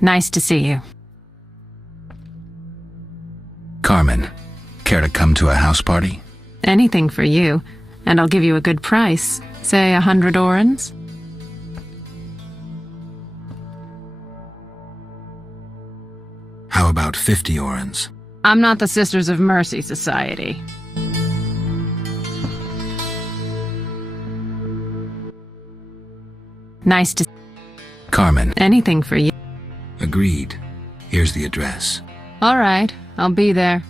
Nice to see you. Carmen, care to come to a house party? Anything for you, and I'll give you a good price. Say 100 orens? How about 50 orens? I'm not the Sisters of Mercy Society. Nice to... Carmen. Anything for you. Agreed. Here's the address. All right, I'll be there.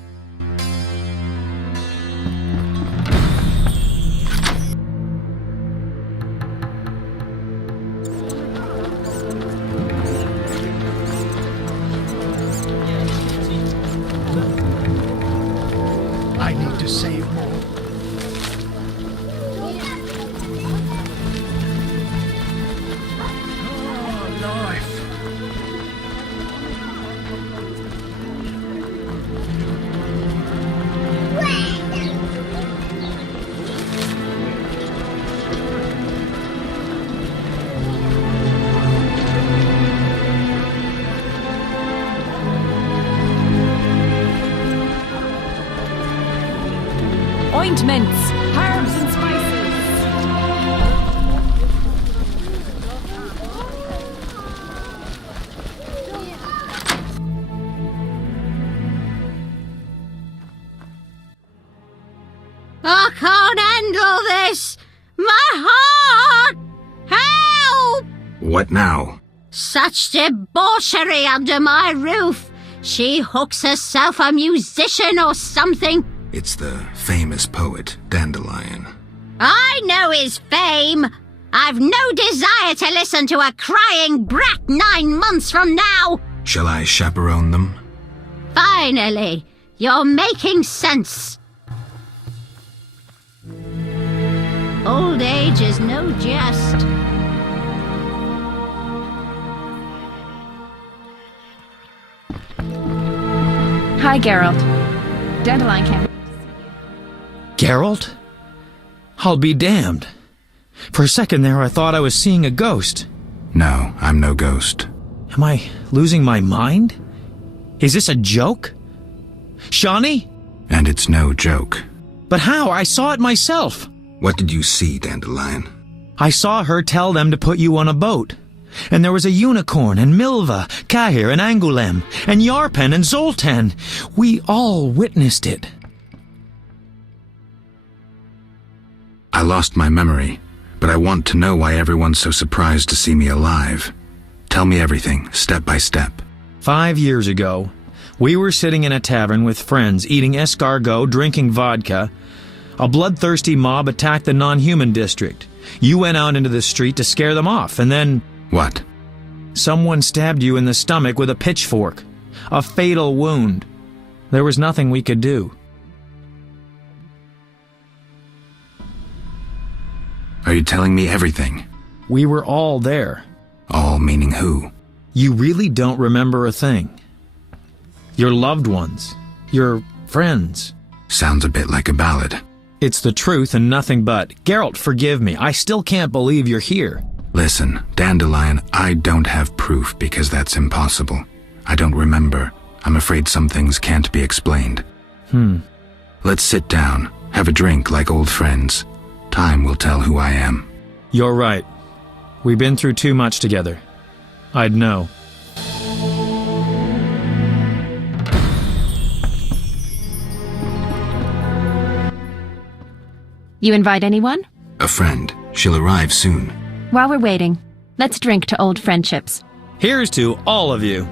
I need to save more. Oh, life. Ointments, herbs and spices. I can't handle this! My heart! Help! What now? Such debauchery under my roof! She hooks herself a musician or something. It's the famous poet, Dandelion. I know his fame. I've no desire to listen to a crying brat 9 months from now. Shall I chaperone them? Finally, you're making sense. Old age is no jest. Hi, Geralt. Dandelion can't... Geralt? I'll be damned. For a second there, I thought I was seeing a ghost. No, I'm no ghost. Am I losing my mind? Is this a joke? Shani? And it's no joke. But how? I saw it myself. What did you see, Dandelion? I saw her tell them to put you on a boat. And there was a unicorn, and Milva, Cahir, and Angulem, and Yarpen, and Zoltan. We all witnessed it. I lost my memory, but I want to know why everyone's so surprised to see me alive. Tell me everything, step by step. 5 years ago, we were sitting in a tavern with friends, eating escargot, drinking vodka. A bloodthirsty mob attacked the non-human district. You went out into the street to scare them off, and then... What? Someone stabbed you in the stomach with a pitchfork. A fatal wound. There was nothing we could do. Are you telling me everything? We were all there. All meaning who? You really don't remember a thing. Your loved ones. Your friends. Sounds a bit like a ballad. It's the truth and nothing but. Geralt, forgive me. I still can't believe you're here. Listen, Dandelion, I don't have proof because that's impossible. I don't remember. I'm afraid some things can't be explained. Let's sit down, have a drink like old friends. Time will tell who I am. You're right. We've been through too much together. I'd know. You invite anyone? A friend. She'll arrive soon. While we're waiting, let's drink to old friendships. Here's to all of you.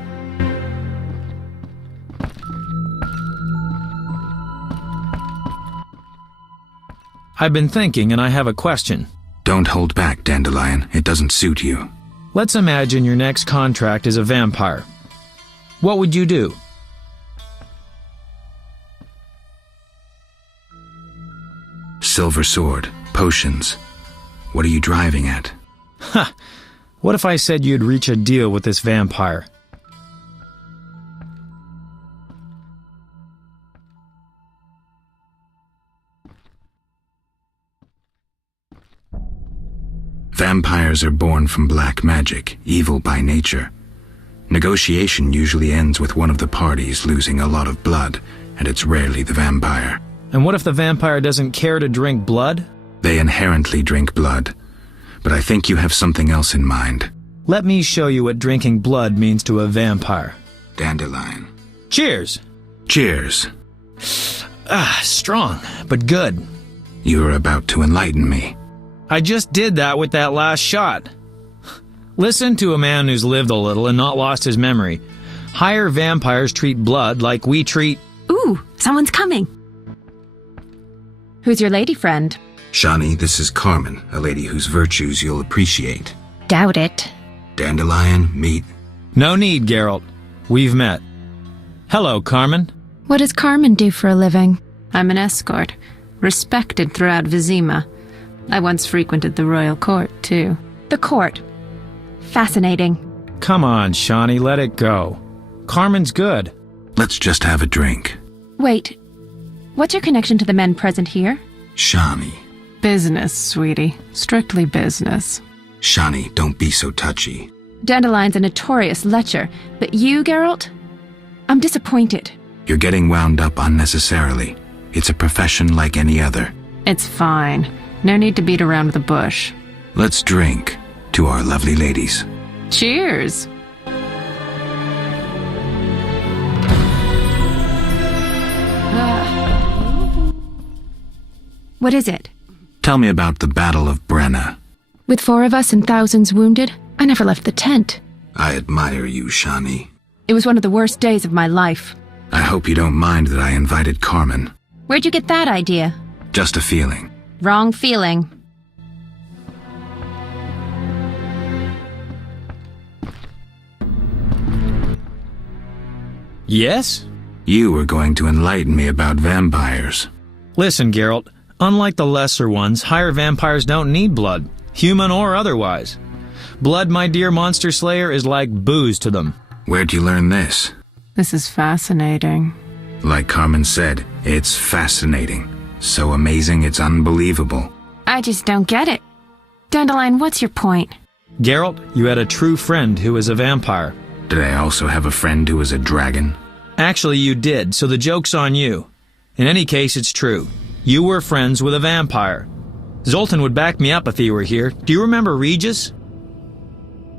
I've been thinking, and I have a question. Don't hold back, Dandelion. It doesn't suit you. Let's imagine your next contract is a vampire. What would you do? Silver sword, potions. What are you driving at? Ha! What if I said you'd reach a deal with this vampire? Vampires are born from black magic, evil by nature. Negotiation usually ends with one of the parties losing a lot of blood, and it's rarely the vampire. And what if the vampire doesn't care to drink blood? They inherently drink blood, but I think you have something else in mind. Let me show you what drinking blood means to a vampire. Dandelion. Cheers! Cheers. Strong, but good. You're about to enlighten me. I just did that with that last shot. Listen to a man who's lived a little and not lost his memory. Higher vampires treat blood like we treat... Ooh, someone's coming. Who's your lady friend? Shani, this is Carmen, a lady whose virtues you'll appreciate. Doubt it. Dandelion, meet. No need, Geralt. We've met. Hello, Carmen. What does Carmen do for a living? I'm an escort, respected throughout Vizima. I once frequented the royal court, too. The court. Fascinating. Come on, Shani, let it go. Carmen's good. Let's just have a drink. Wait, what's your connection to the men present here? Shani. Business, sweetie. Strictly business. Shani, don't be so touchy. Dandelion's a notorious lecher, but you, Geralt? I'm disappointed. You're getting wound up unnecessarily. It's a profession like any other. It's fine. No need to beat around the bush. Let's drink to our lovely ladies. Cheers! What is it? Tell me about the Battle of Brenna. With 4 of us and thousands wounded, I never left the tent. I admire you, Shani. It was one of the worst days of my life. I hope you don't mind that I invited Carmen. Where'd you get that idea? Just a feeling. Wrong feeling. Yes? You were going to enlighten me about vampires. Listen, Geralt. Unlike the lesser ones, higher vampires don't need blood, human or otherwise. Blood, my dear monster slayer, is like booze to them. Where'd you learn this? This is fascinating. Like Carmen said, it's fascinating. So amazing it's unbelievable. I just don't get it. Dandelion, what's your point? Geralt, you had a true friend who was a vampire. Did I also have a friend who was a dragon? Actually, you did, so the joke's on you. In any case, it's true. You were friends with a vampire. Zoltan would back me up if he were here. Do you remember Regis?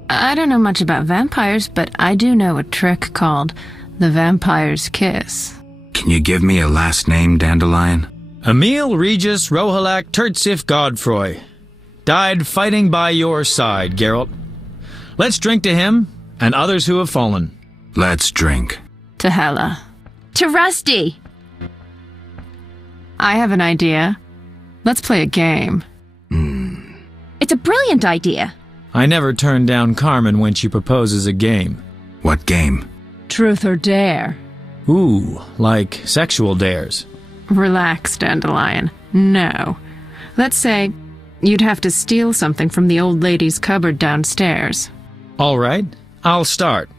I don't know much about vampires, but I do know a trick called the vampire's kiss. Can you give me a last name, Dandelion? Emil Regis Rohalak Tertsif Godfroy. Died fighting by your side, Geralt. Let's drink to him and others who have fallen. Let's drink. To Hela. To Rusty! I have an idea. Let's play a game. It's a brilliant idea. I never turn down Carmen when she proposes a game. What game? Truth or dare. Ooh, like sexual dares. Relax, Dandelion. No. Let's say you'd have to steal something from the old lady's cupboard downstairs. All right, I'll start.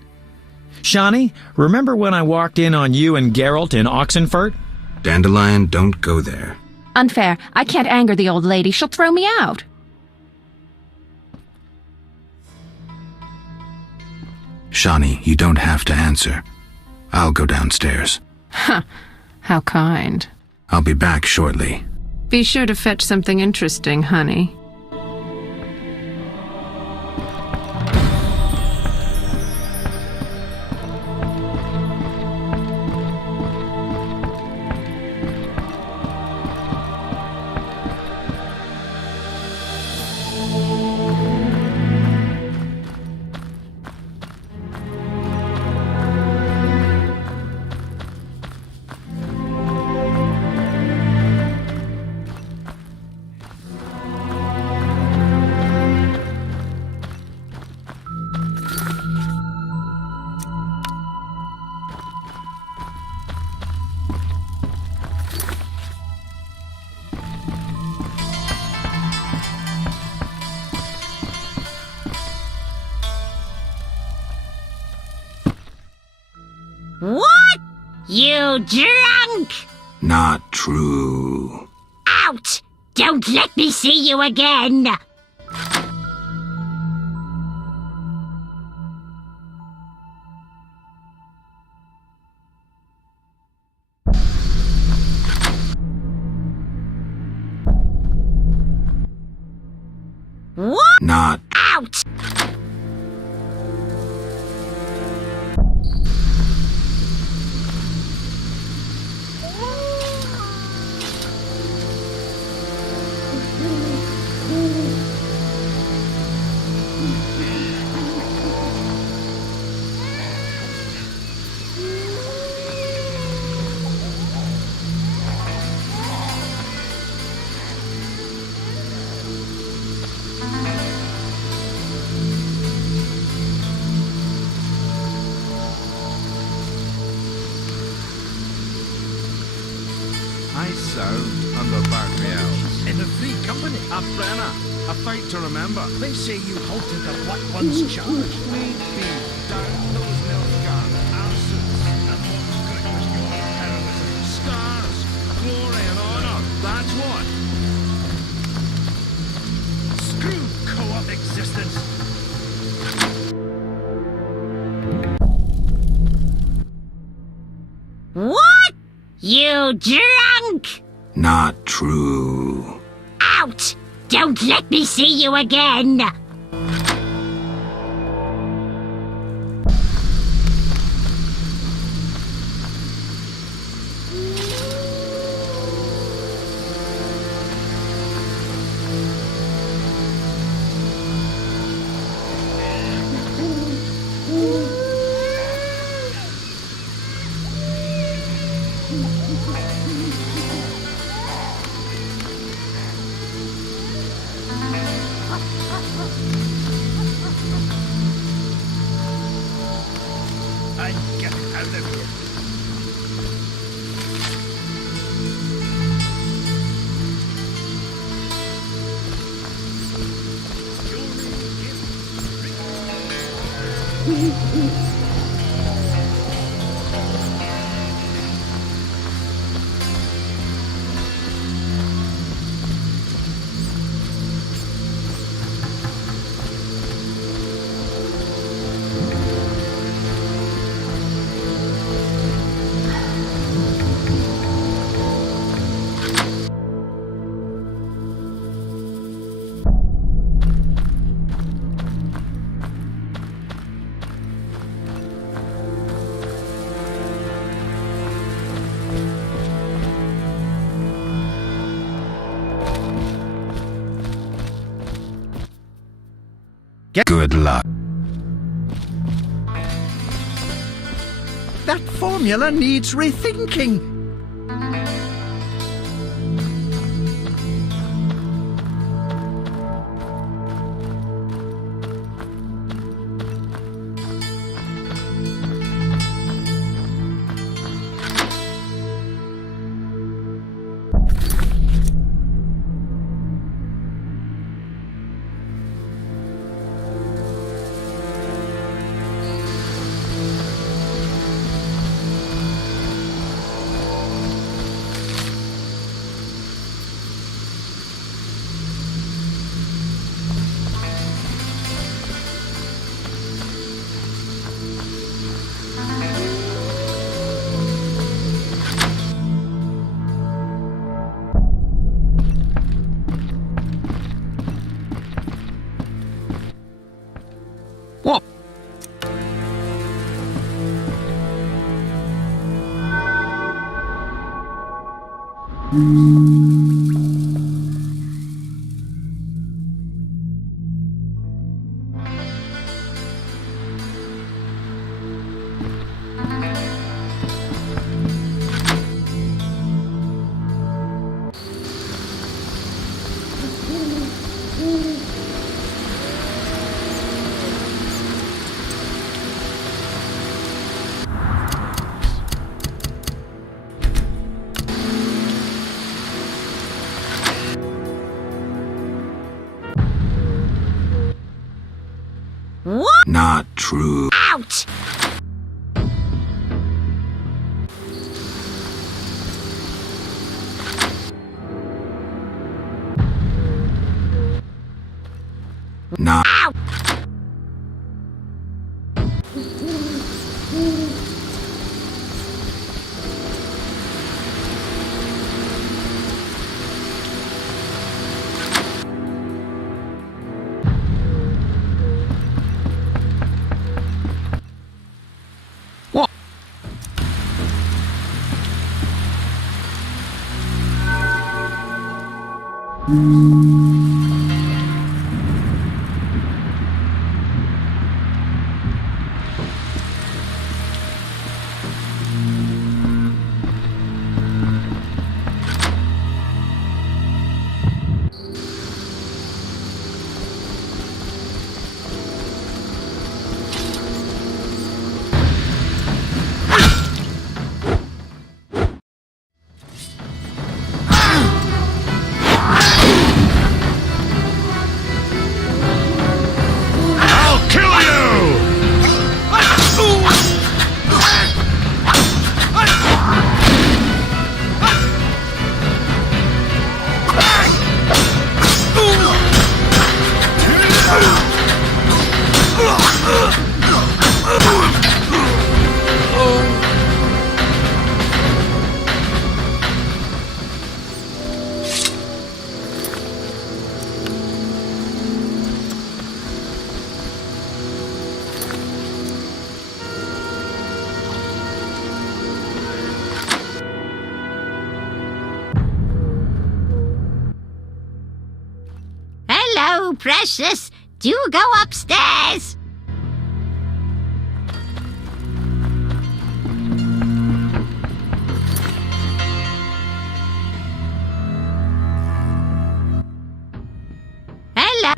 Shani, remember when I walked in on you and Geralt in Oxenfurt? Dandelion, don't go there. Unfair. I can't anger the old lady. She'll throw me out. Shani, you don't have to answer. I'll go downstairs. Huh. How kind. I'll be back shortly. Be sure to fetch something interesting, honey. What? You drunk? Not true. Out! Don't let me see you again! What? Not out! I served under Barriels. In the Free Company at Brenna. A fight to remember. They say you halted the Black One's charge. Lead me down those Nilfgaard arses and what's good was your heroism. Scars, glory and honor. That's what. Screw co-op existence. What? You drunk! Not true. Out! Don't let me see you again! I'm getting out of here. Good luck. That formula needs rethinking. What? What? Not true. Out! Not. Out! What? you, precious. Do go upstairs. Hello.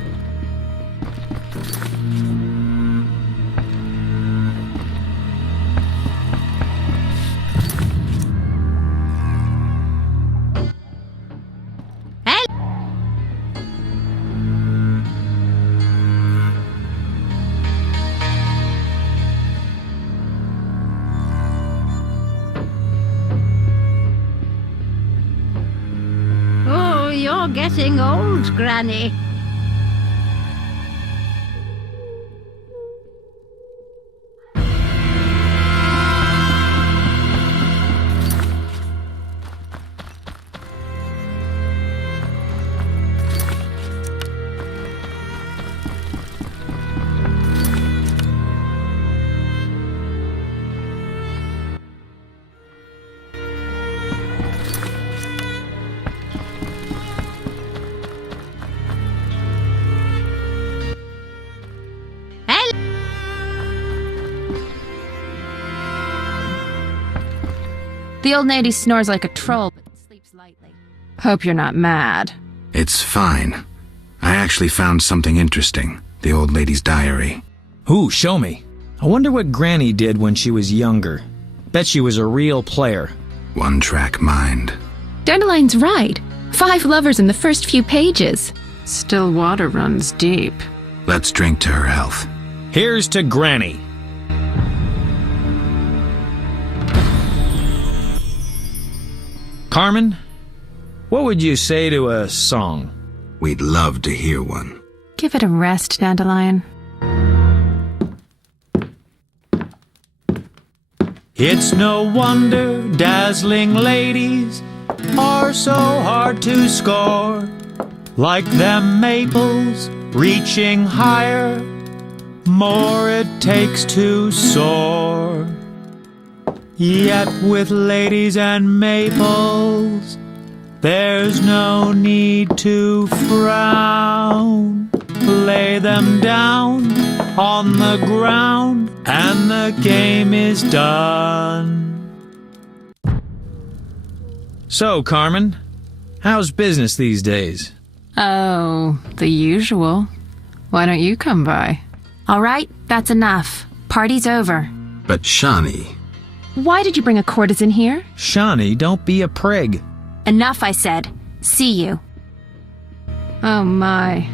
Oh, you're getting old, Granny. The old lady snores like a troll, but sleeps lightly. Hope you're not mad. It's fine. I actually found something interesting. The old lady's diary. Ooh, show me. I wonder what Granny did when she was younger. Bet she was a real player. One-track mind. Dandelion's right. 5 lovers in the first few pages. Still water runs deep. Let's drink to her health. Here's to Granny. Carmen, what would you say to a song? We'd love to hear one. Give it a rest, Dandelion. It's no wonder dazzling ladies are so hard to score. Like them maples reaching higher, more it takes to soar. Yet with ladies and maples, there's no need to frown. Lay them down on the ground, and the game is done. So, Carmen, how's business these days? Oh, the usual. Why don't you come by? All right, that's enough. Party's over. But Shani... Why did you bring a courtesan here? Shani, don't be a prig. Enough, I said. See you. Oh my.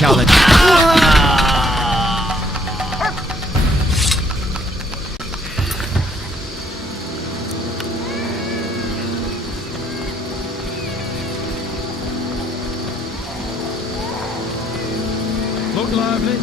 Challenge. Look lively.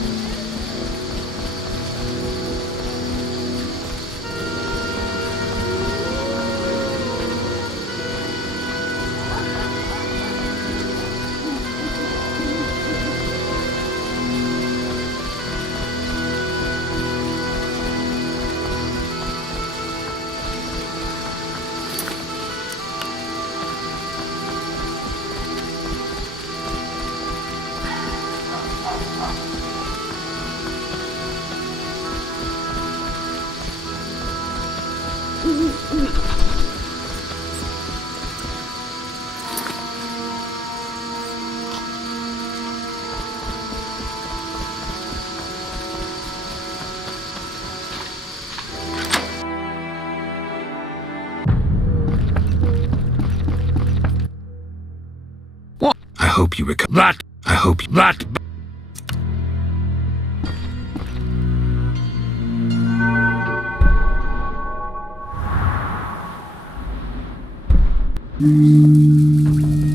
I hope you recover. That. I hope you... That.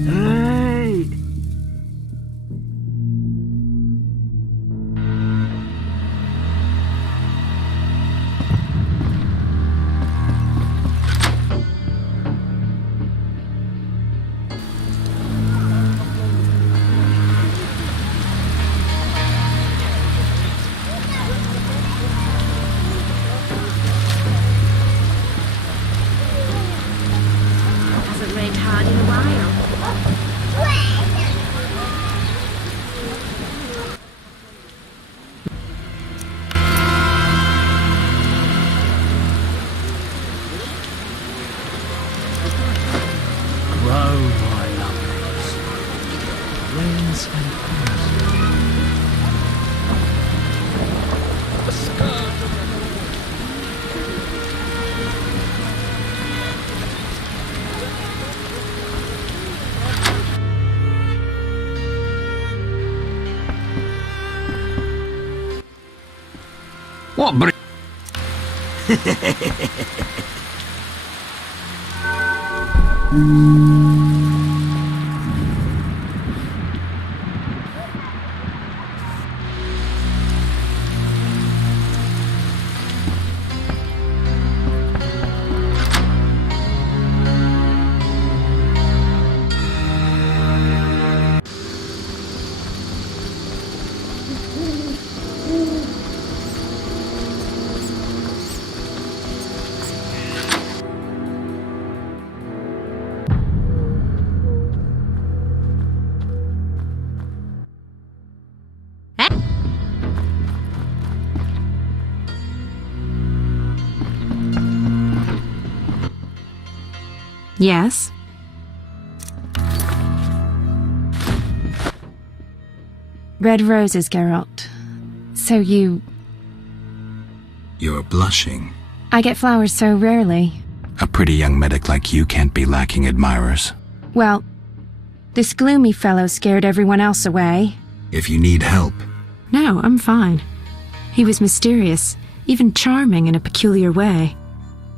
Hey. What br- Yes? Red roses, Geralt. So you... You're blushing. I get flowers so rarely. A pretty young medic like you can't be lacking admirers. Well, this gloomy fellow scared everyone else away. If you need help, No, I'm fine. He was mysterious, even charming in a peculiar way.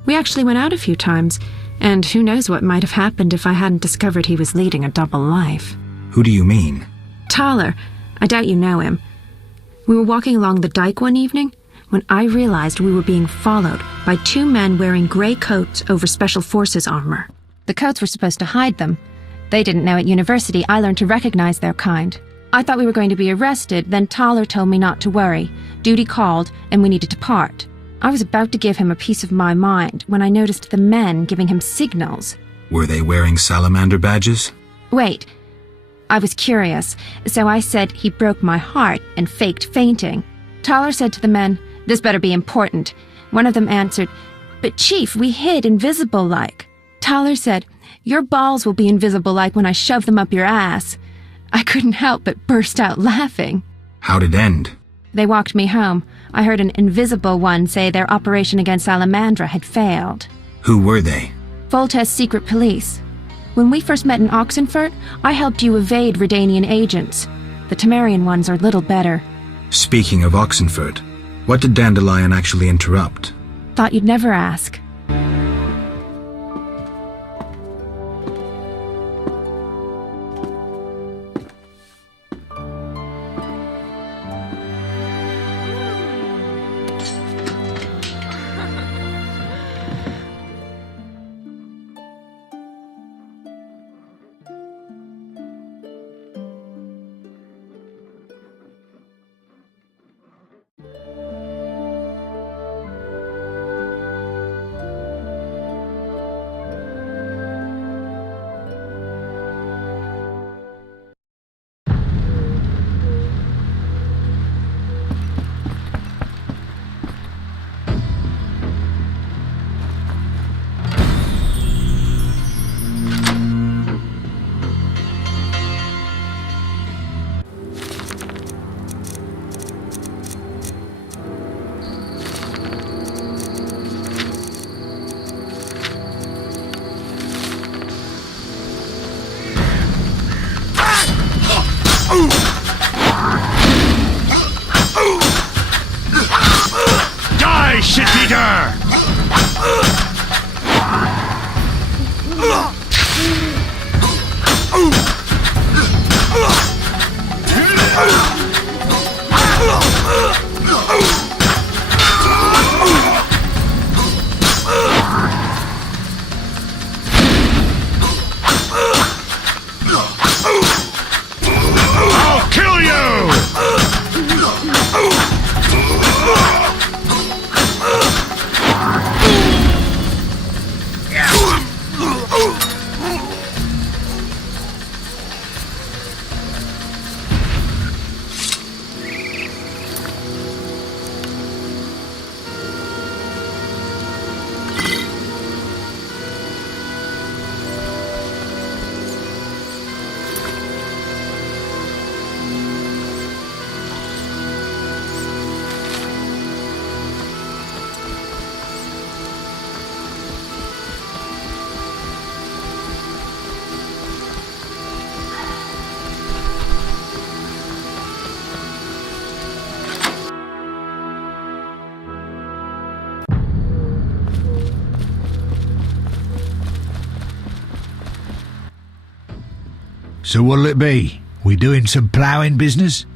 We actually went out a few times, and who knows what might have happened if I hadn't discovered he was leading a double life. who do you mean? Thaler, I doubt you know him. We were walking along the dike one evening when I realized we were being followed by two men wearing gray coats over Special Forces armor. The coats were supposed to hide them. They didn't know at university I learned to recognize their kind. I thought we were going to be arrested, then Thaler told me not to worry. Duty called, and we needed to part. I was about to give him a piece of my mind when I noticed the men giving him signals. Were they wearing salamander badges? Wait. I was curious, so I said he broke my heart and faked fainting. Thaler said to the men, "This better be important." One of them answered, "But Chief, we hid invisible-like." Thaler said, "Your balls will be invisible-like when I shove them up your ass." I couldn't help but burst out laughing. How'd it end? They walked me home. I heard an invisible one say their operation against Salamandra had failed. Who were they? Voltes secret police. When we first met in Oxenfurt, I helped you evade Redanian agents. The Temerian ones are little better. Speaking of Oxenfurt, what did Dandelion actually interrupt? Thought you'd never ask. Die, shit-eater! I'll kill you! So what'll it be? We doing some ploughing business?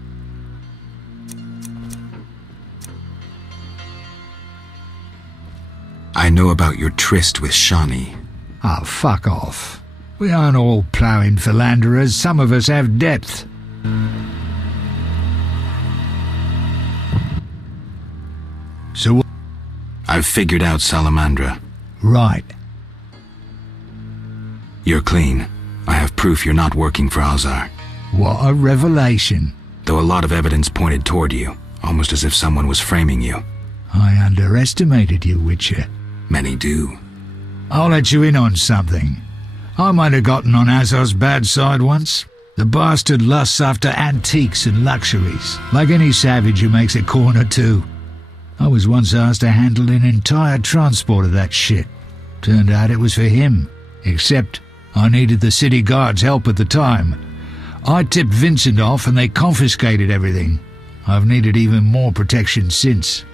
I know about your tryst with Shawnee. Oh, fuck off. We aren't all ploughing philanderers. Some of us have depth. So I've figured out Salamandra. Right. You're clean. I have proof you're not working for Azar. What a revelation. Though a lot of evidence pointed toward you, almost as if someone was framing you. I underestimated you, Witcher. Many do. I'll let you in on something. I might have gotten on Azar's bad side once. The bastard lusts after antiques and luxuries, like any savage who makes a corner too. I was once asked to handle an entire transport of that shit. Turned out it was for him, except I needed the city guard's help at the time. I tipped Vincent off and they confiscated everything. I've needed even more protection since.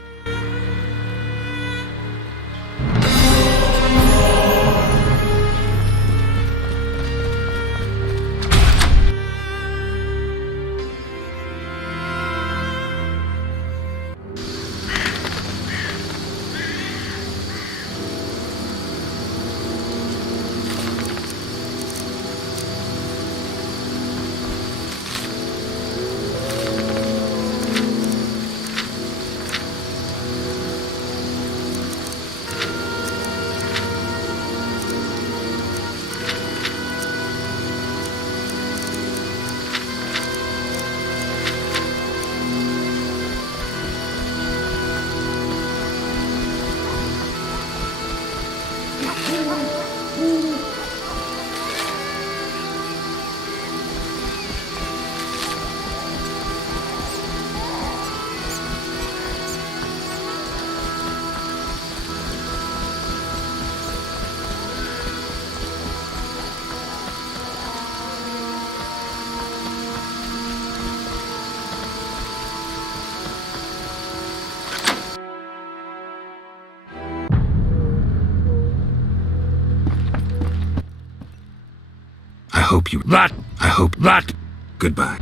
I hope you... That! I hope... That! Goodbye.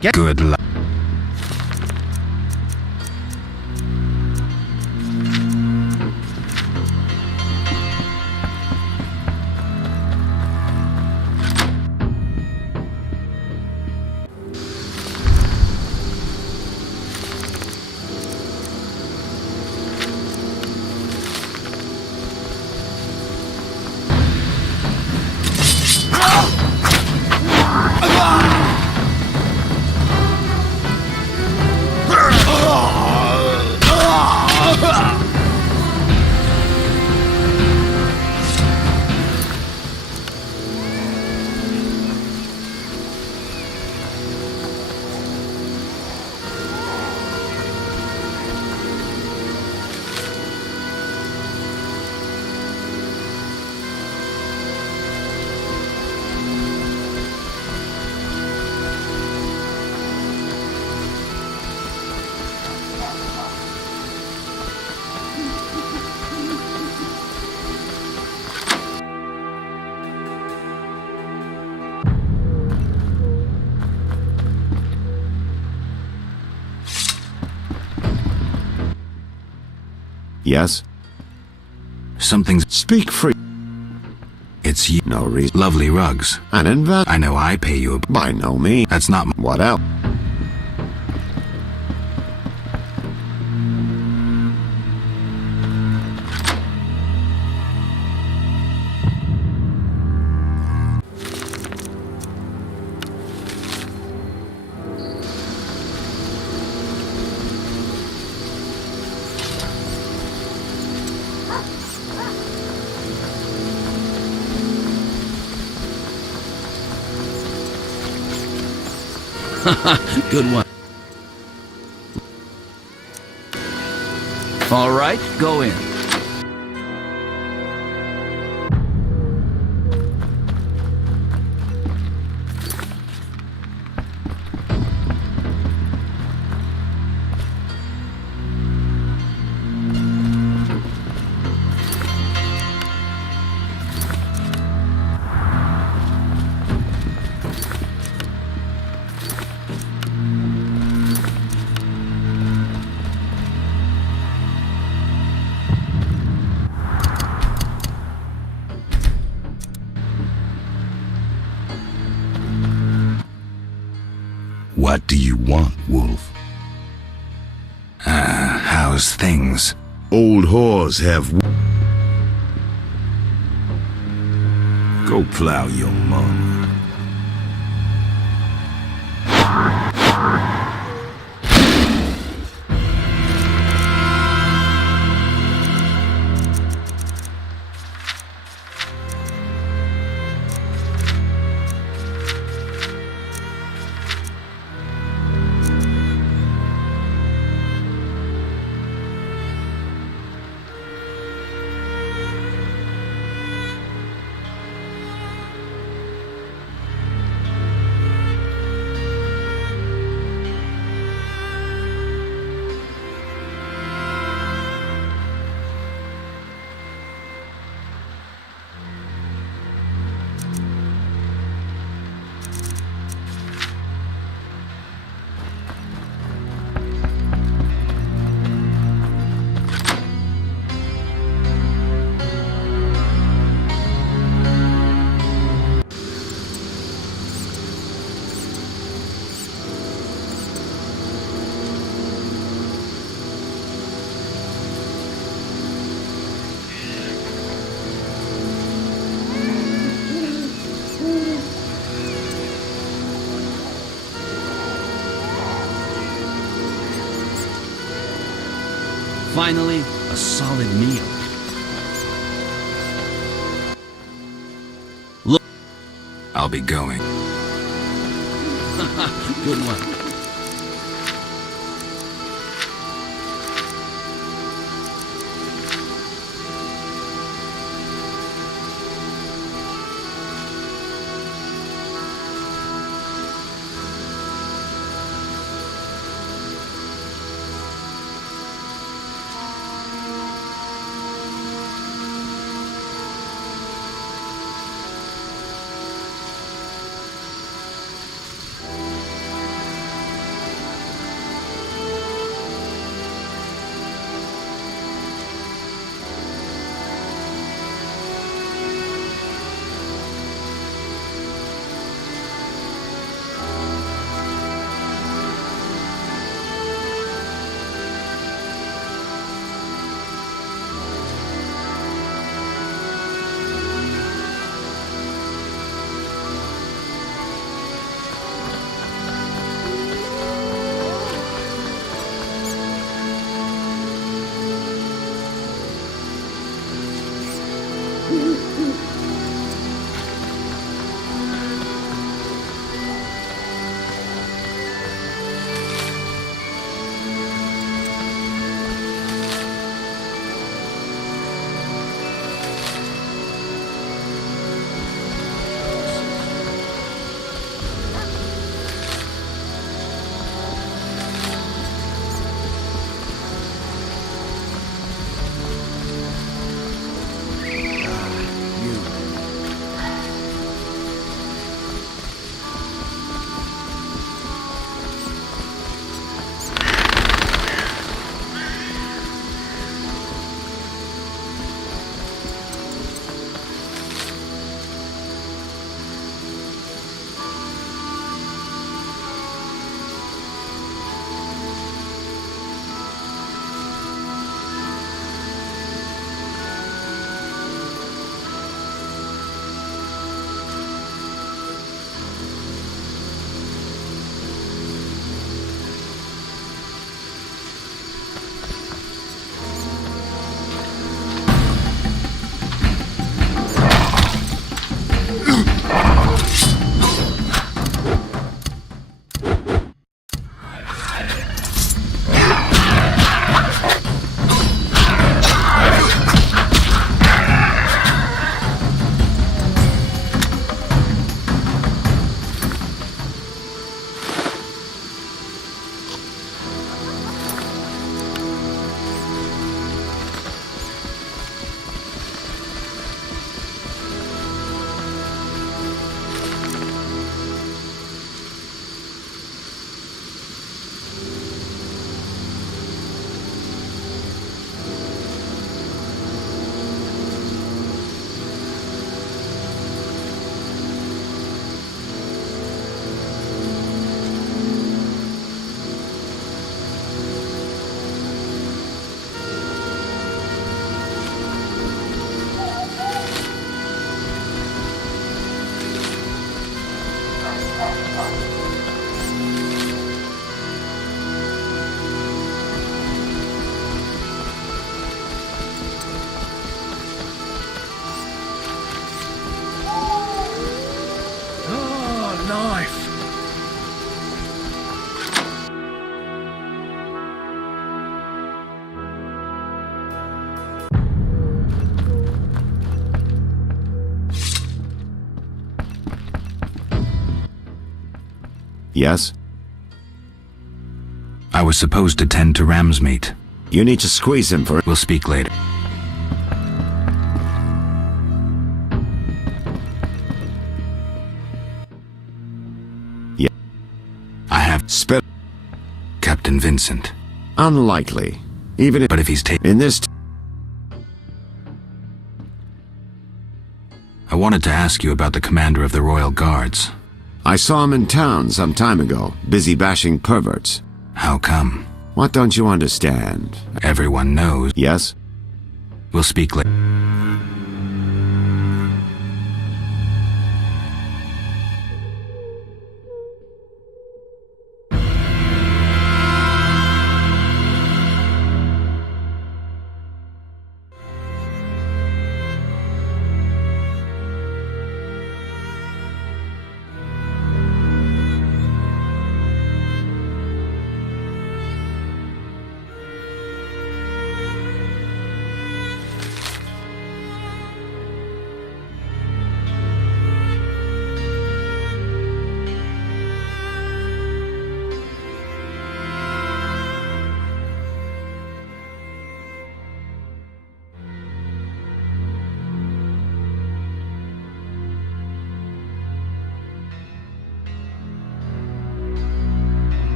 Good luck. Yes? Something's... Speak free. It's you. No reason. Lovely rugs. An invest. I know I pay you a... By no means. That's not... What else? Good one. All right, go in. What do you want, Wolf? How's things? Old whores have... Go plow your mama. Finally, a solid meal. Look. I'll be going. Good one. Oh, knife. Yes? I was supposed to tend to Ramsmeet. You need to squeeze him for it. We'll speak later. Yeah. I have spit. Captain Vincent. Unlikely. Even if... But if he's taken... In this... I wanted to ask you about the commander of the Royal Guards. I saw him in town some time ago, busy bashing perverts. How come? What don't you understand? Everyone knows. Yes? We'll speak later.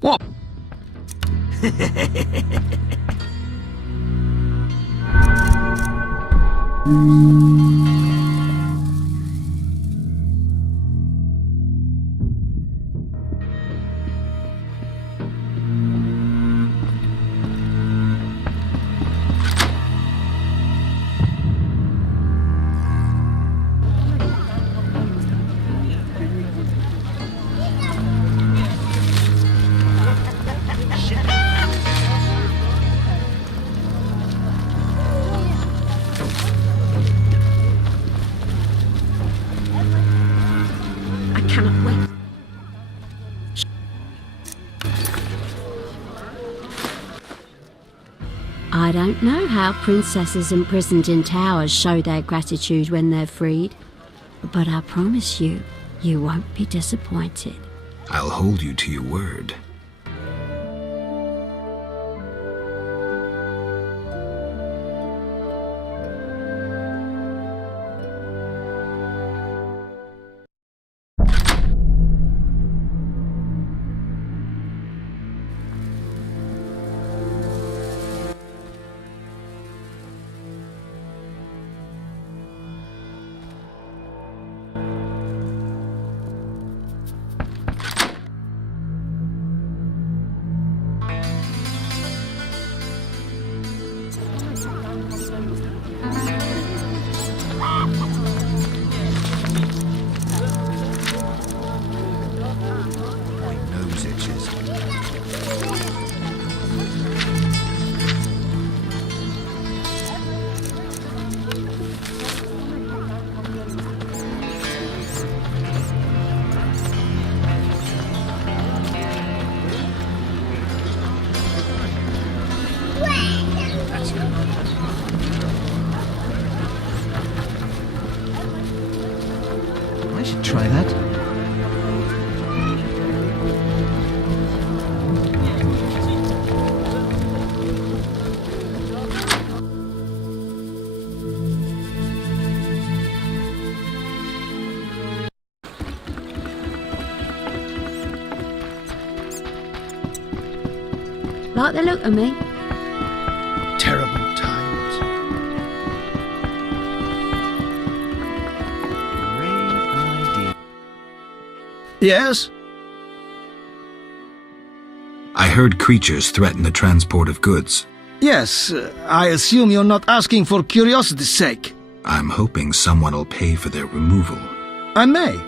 What? I don't know how princesses imprisoned in towers show their gratitude when they're freed, but I promise you, you won't be disappointed. I'll hold you to your word. I should try that. Like the look of me? Terrible times. Yes? I heard creatures threaten the transport of goods. Yes, I assume you're not asking for curiosity's sake. I'm hoping someone will pay for their removal. I may.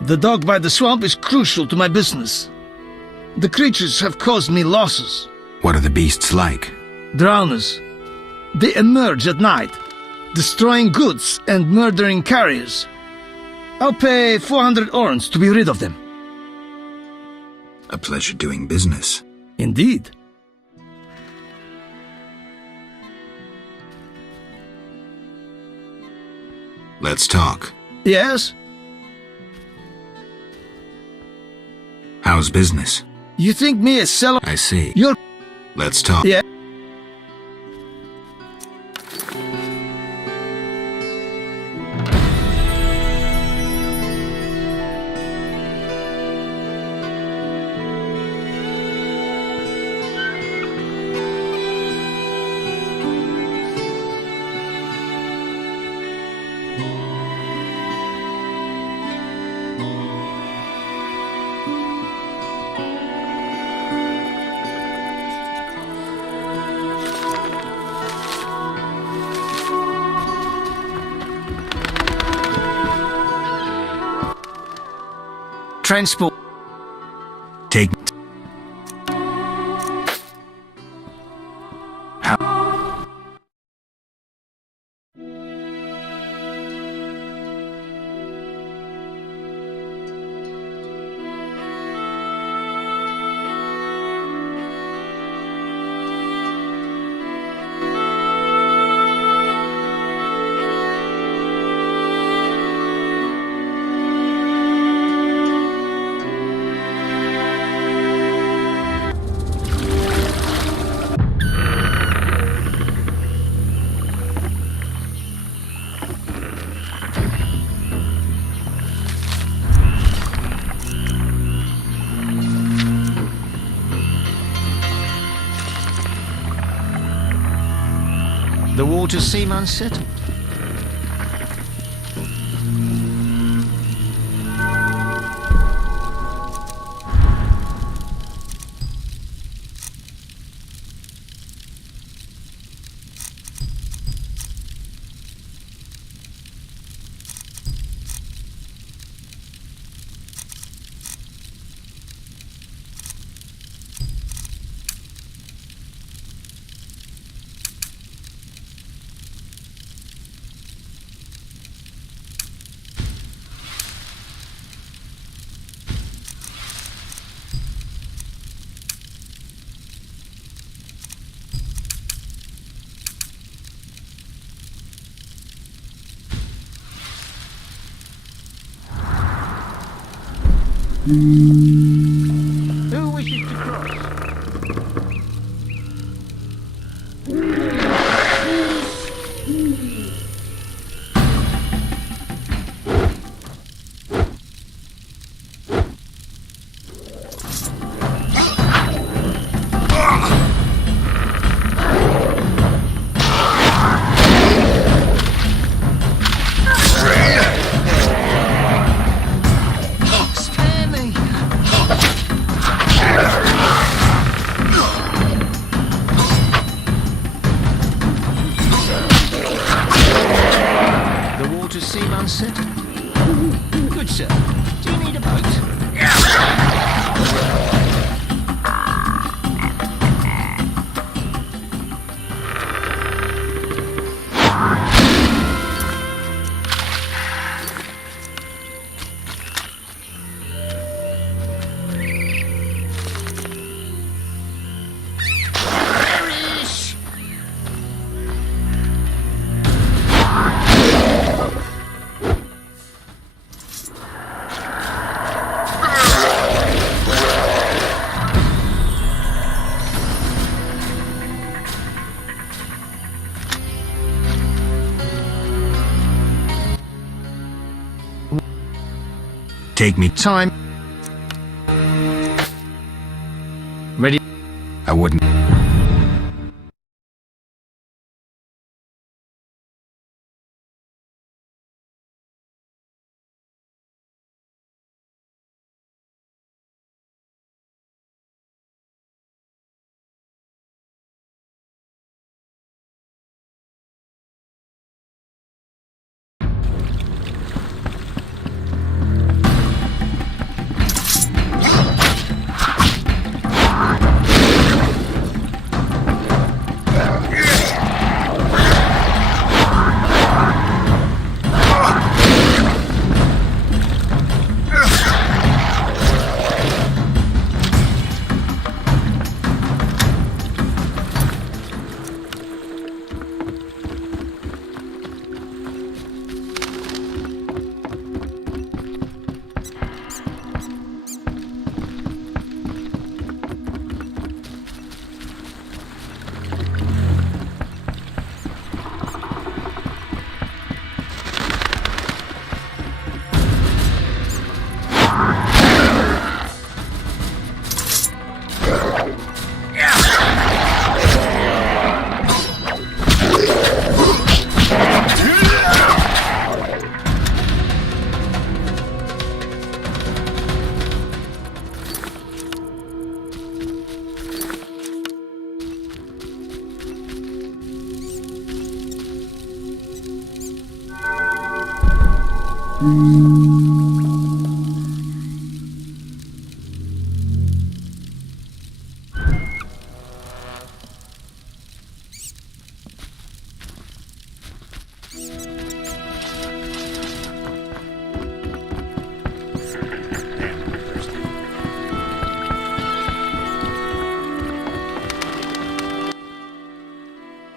The dog by the swamp is crucial to my business. The creatures have caused me losses. What are the beasts like? Drowners. They emerge at night, destroying goods and murdering carriers. I'll pay 400 orens to be rid of them. A pleasure doing business. Indeed. Let's talk. Yes? How's business? You think me a seller? I see. You're... Let's talk. Yeah. Transport. Take. The waters seem unsettled. Who wishes to cross? Good sir, do you need a boat? Take me. Time. Ready? I wouldn't.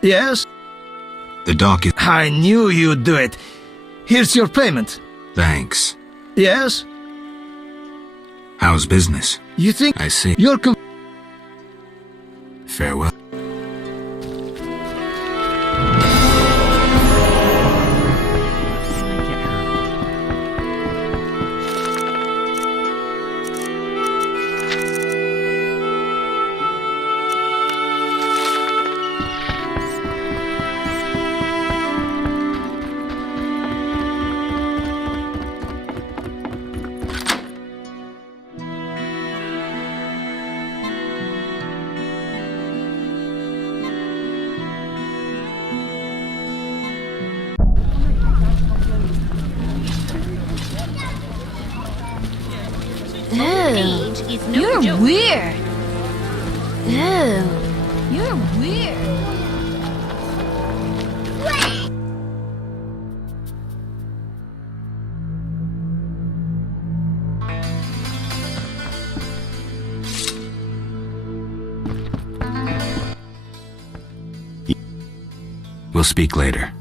Yes? The dock is... I knew you'd do it. Here's your payment. Thanks. Yes? How's business? You think... I see. You're... Farewell. You're weird. Ew. You're weird. We'll speak later.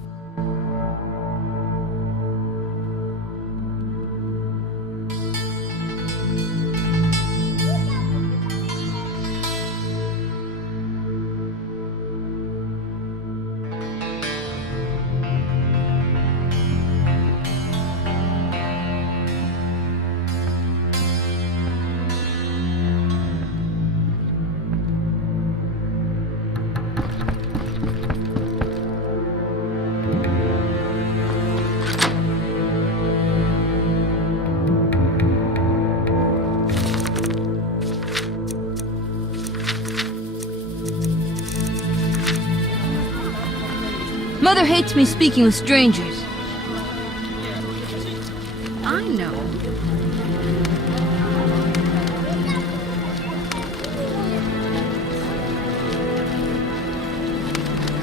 Mother hates me speaking with strangers. I know.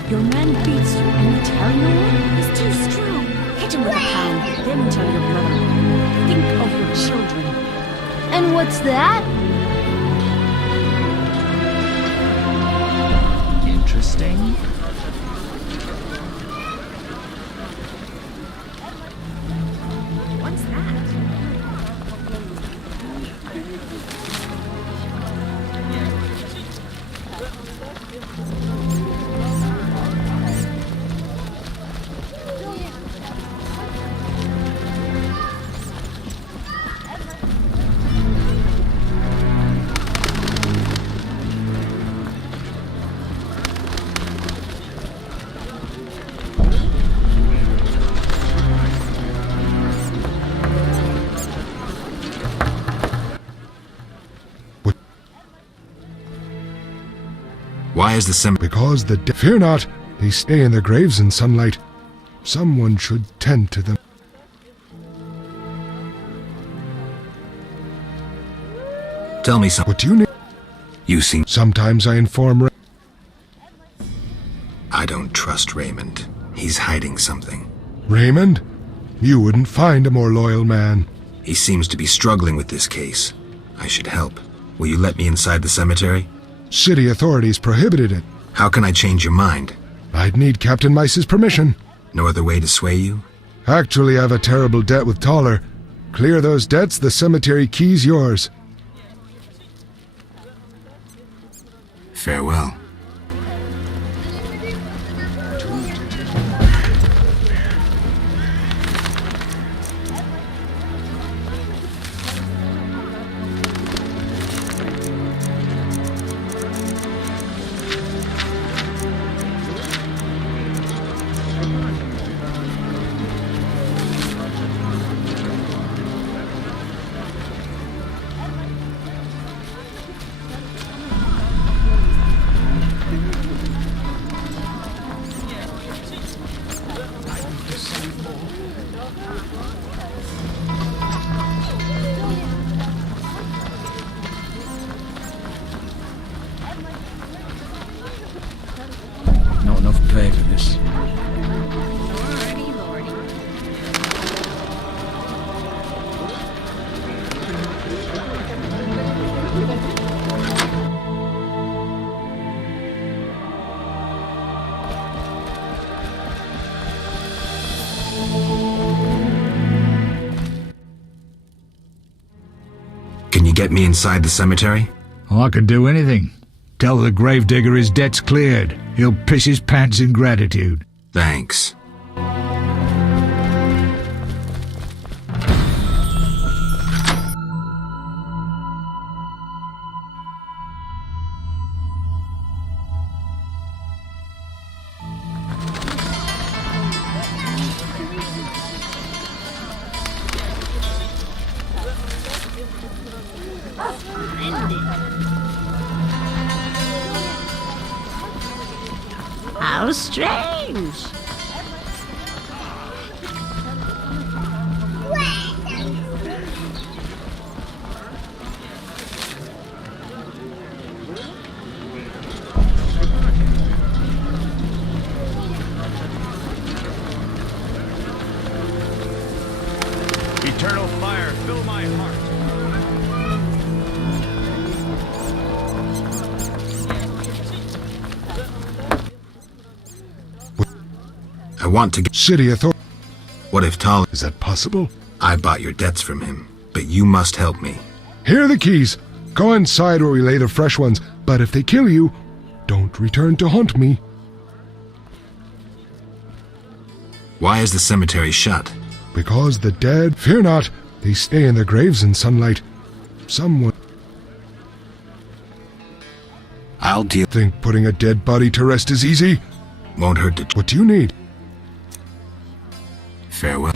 Your man beats you and you tell no one? He's too strong. Hit him with a pound, then tell your brother. Think of your children. And what's that? Interesting. What's that? Why is the cemetery? Because the dead... Fear not, they stay in their graves in sunlight. Someone should tend to them. Tell me something. What do you need? You seem... Sometimes I inform... I don't trust Raymond. He's hiding something. Raymond? You wouldn't find a more loyal man. He seems to be struggling with this case. I should help. Will you let me inside the cemetery? City authorities prohibited it. How can I change your mind? I'd need Captain Mice's permission. No other way to sway you? Actually, I have a terrible debt with Toller. Clear those debts, the cemetery key's yours. Farewell. Not enough pay for this. Can you get me inside the cemetery? I can do anything. Tell the gravedigger his debt's cleared. He'll piss his pants in gratitude. Thanks. How strange. Eternal fire, fill my heart. I want to get... City authority... What if Toller... Is that possible? I bought your debts from him, but you must help me. Here are the keys. Go inside where we lay the fresh ones, but if they kill you, don't return to haunt me. Why is the cemetery shut? Because the dead... Fear not, they stay in their graves in sunlight. Someone... I'll deal... Think putting a dead body to rest is easy? Won't hurt to... What do you need? Farewell.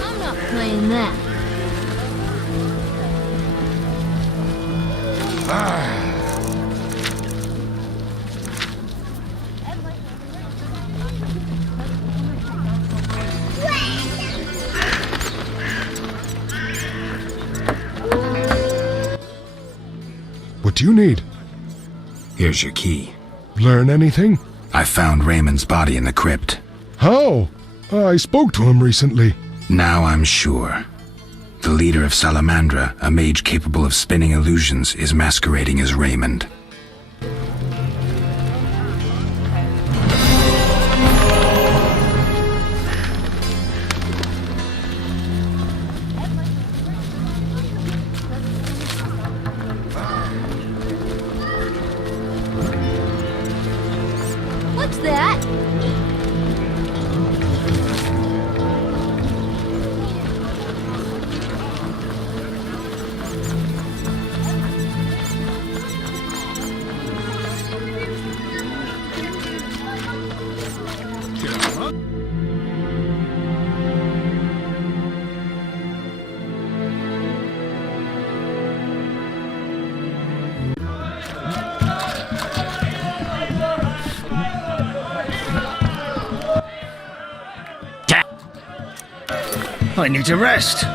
I'm not playing that. What do you need? Here's your key. Learn anything? I found Raymond's body in the crypt. How? I spoke to him recently. Now I'm sure. The leader of Salamandra, a mage capable of spinning illusions, is masquerading as Raymond. What's that? I need to rest.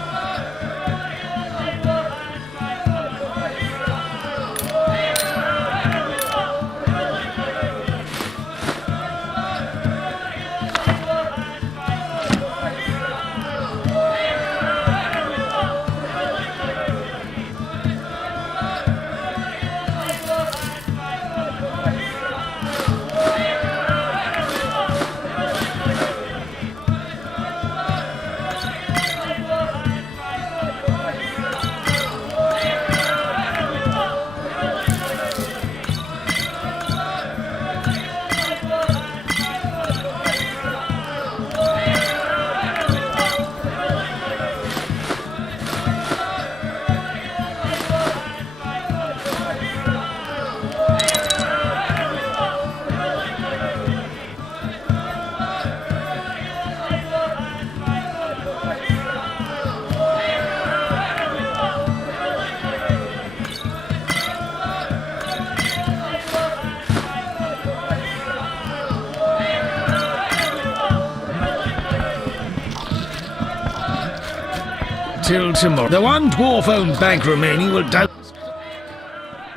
Till tomorrow. The one dwarf-owned bank remaining will doubt...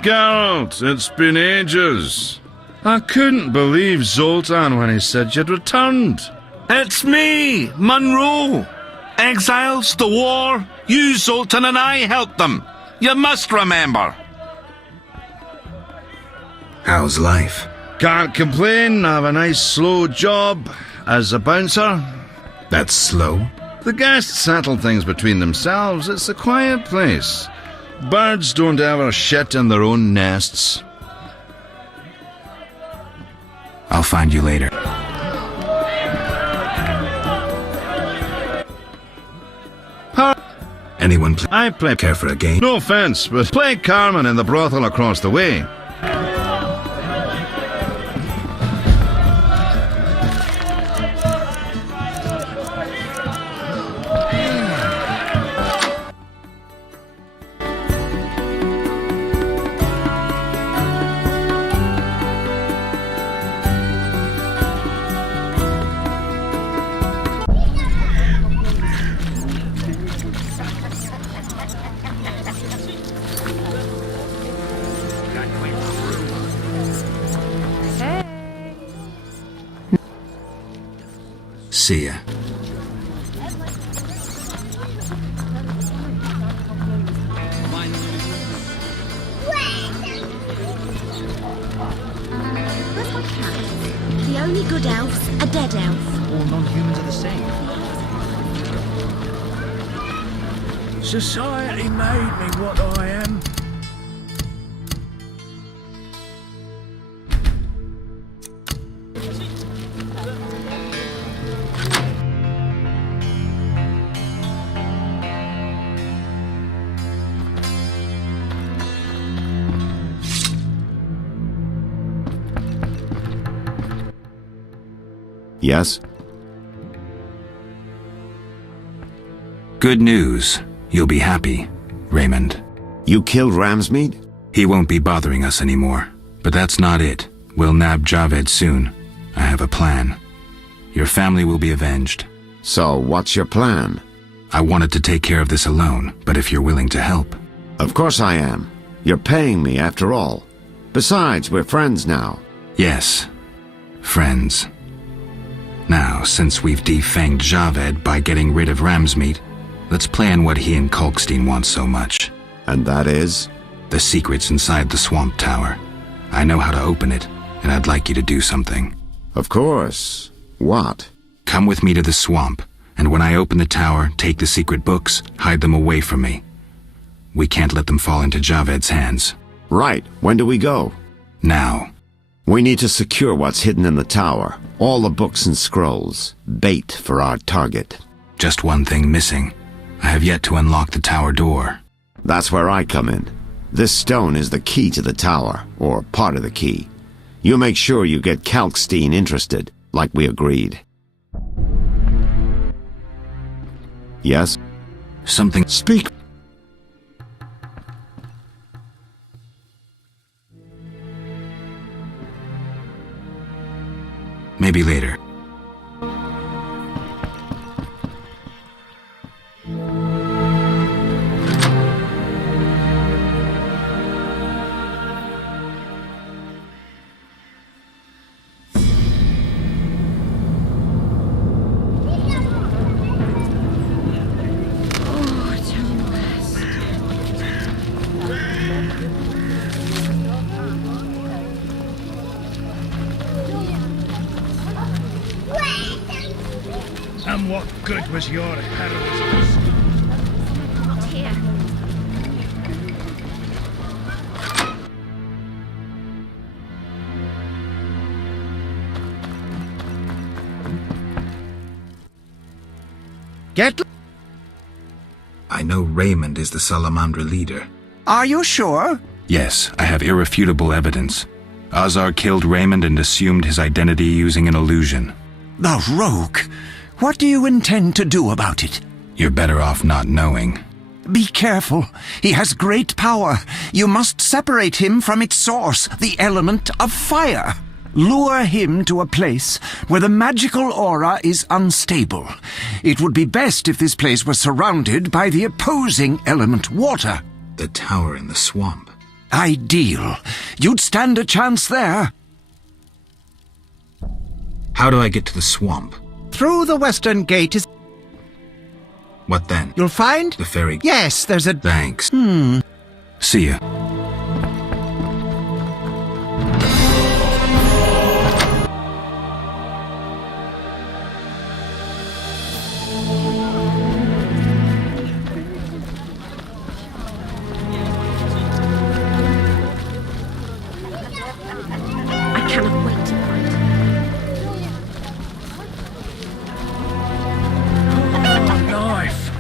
Geralt, it's been ages. I couldn't believe Zoltan when he said you'd returned. It's me, Monroe. Exiles, the war, you, Zoltan, and I helped them. You must remember. How's life? Can't complain. I have a nice slow job as a bouncer. That's slow? The guests settle things between themselves. It's a quiet place. Birds don't ever shit in their own nests. I'll find you later. Anyone I play care for a game? No offense, but play Carmen in the brothel across the way. See ya. The only good elf's a dead elf. All non-humans are the same. Society made me what I am. Yes? Good news. You'll be happy, Raymond. You killed Ramsmeet? He won't be bothering us anymore. But that's not it. We'll nab Javed soon. I have a plan. Your family will be avenged. So, what's your plan? I wanted to take care of this alone, but if you're willing to help... Of course I am. You're paying me after all. Besides, we're friends now. Yes. Friends. Now, since we've defanged Javed by getting rid of Ramsmeet, let's plan what he and Kalkstein want so much. And that is? The secret's inside the Swamp Tower. I know how to open it, and I'd like you to do something. Of course. What? Come with me to the swamp, and when I open the tower, take the secret books, hide them away from me. We can't let them fall into Javed's hands. Right. When do we go? Now. We need to secure what's hidden in the tower. All the books and scrolls. Bait for our target. Just one thing missing. I have yet to unlock the tower door. That's where I come in. This stone is the key to the tower, or part of the key. You make sure you get Kalkstein interested, like we agreed. Yes? Something... Speak! Maybe later. And what good was your heroism? Not here. Get... I know Raymond is the Salamandra leader. Are you sure? Yes, I have irrefutable evidence. Azar killed Raymond and assumed his identity using an illusion. The rogue! What do you intend to do about it? You're better off not knowing. Be careful. He has great power. You must separate him from its source, the element of fire. Lure him to a place where the magical aura is unstable. It would be best if this place was surrounded by the opposing element, water. The tower in the swamp. Ideal. You'd stand a chance there. How do I get to the swamp? Through the western gate is... What then? You'll find... The ferry... Yes, there's a... Thanks. See ya. I cannot wait to find him. Knife!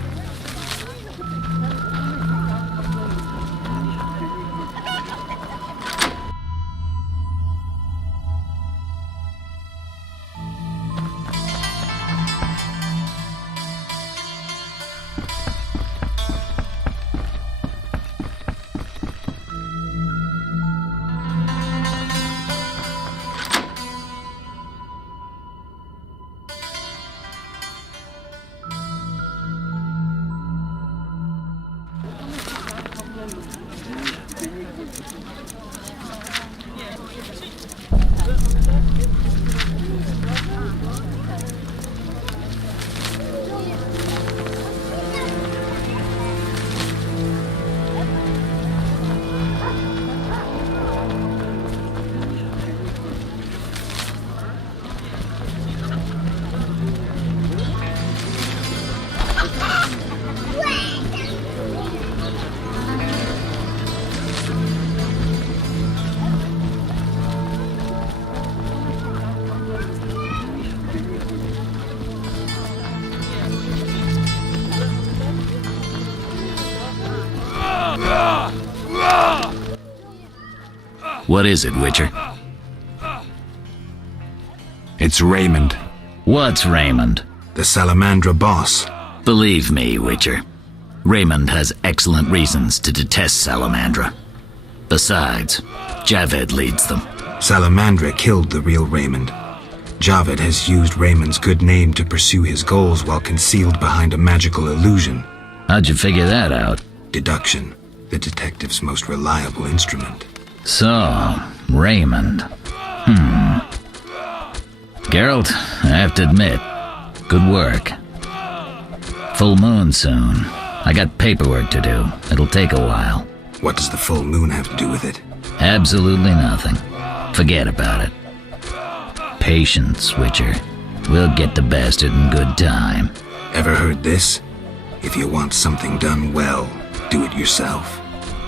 What is it, Witcher? It's Raymond. What's Raymond? The Salamandra boss. Believe me, Witcher. Raymond has excellent reasons to detest Salamandra. Besides, Javed leads them. Salamandra killed the real Raymond. Javed has used Raymond's good name to pursue his goals while concealed behind a magical illusion. How'd you figure that out? Deduction, the detective's most reliable instrument. So, Raymond. Geralt, I have to admit, good work. Full moon soon. I got paperwork to do. It'll take a while. What does the full moon have to do with it? Absolutely nothing. Forget about it. Patience, Witcher. We'll get the bastard in good time. Ever heard this? If you want something done well, do it yourself.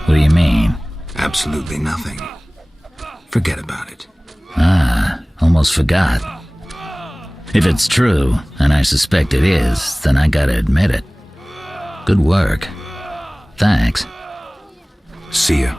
What do you mean? Absolutely nothing. Forget about it. Almost forgot. If it's true, and I suspect it is, then I gotta admit it. Good work. Thanks. See ya.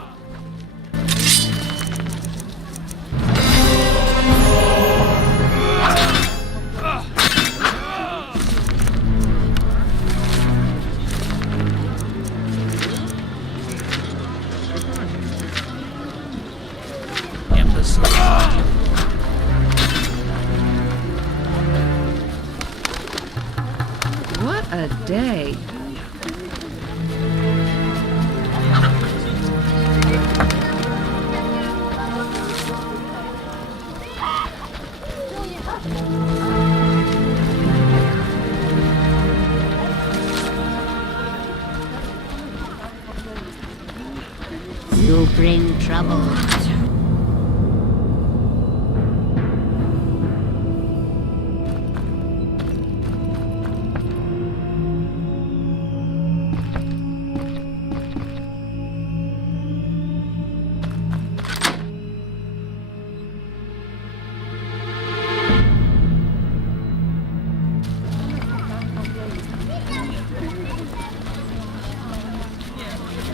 What a day. You bring trouble.